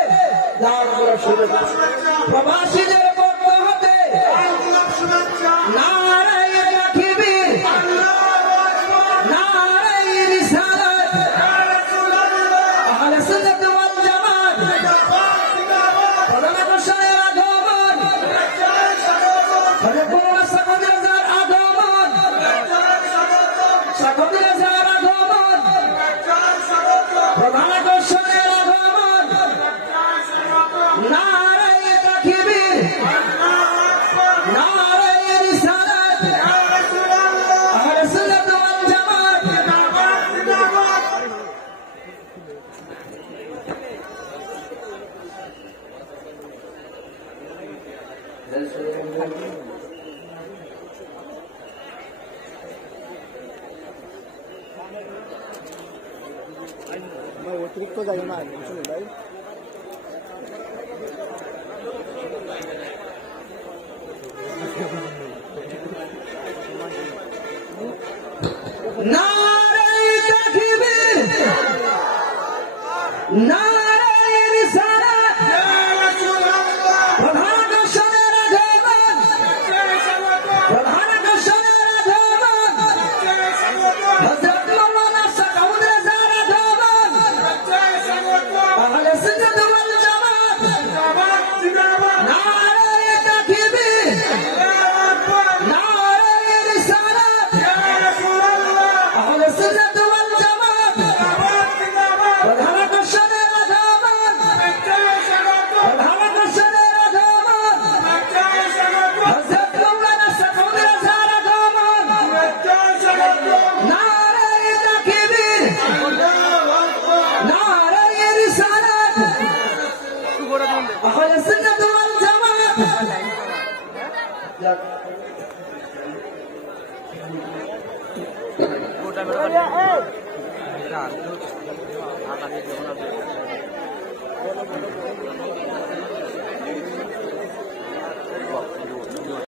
প্রবাসীদের ভক্ত হতে নারায়ে তাকবীর, নারায়ে রিসালাত, আহলে সুন্নাত ওয়াল জামাত প্রধান ঘোষণের আগমন, হযরত মাওলানা সাকাতের আগমন, সাকাতের আগমন, প্রধান ঘোষণের আগমন, নারায়ে তাকবীর, নারায়ে রিসালাত, আহলে সুন্নাত ওয়াল জামাত। অতিরিক্ত যাই না ভাই নারায়ে তাকবীর, নারায়ে রিসালাত, প্রধান ঘোষণের আগমন, প্রধান ঘোষণের আগমন, হযরত মাওলানা সাকাউদ্দিন আগমন, আহলে সুন্নাত ওয়াল জামাত, নারায়ে তাকবীর, নারায়ে রিসালাত, আহলে সুন্নাত ওয়াল জামাত, প্রধান ঘোষণের আগমন, প্রধান ঘোষণের আগমন, হযরত মাওলানা সাকাউদ্দিন আগমন, নারায়ে তাকবীর, নারায়ে রিসালাত, আহলে সুন্নাত ওয়াল জামাত।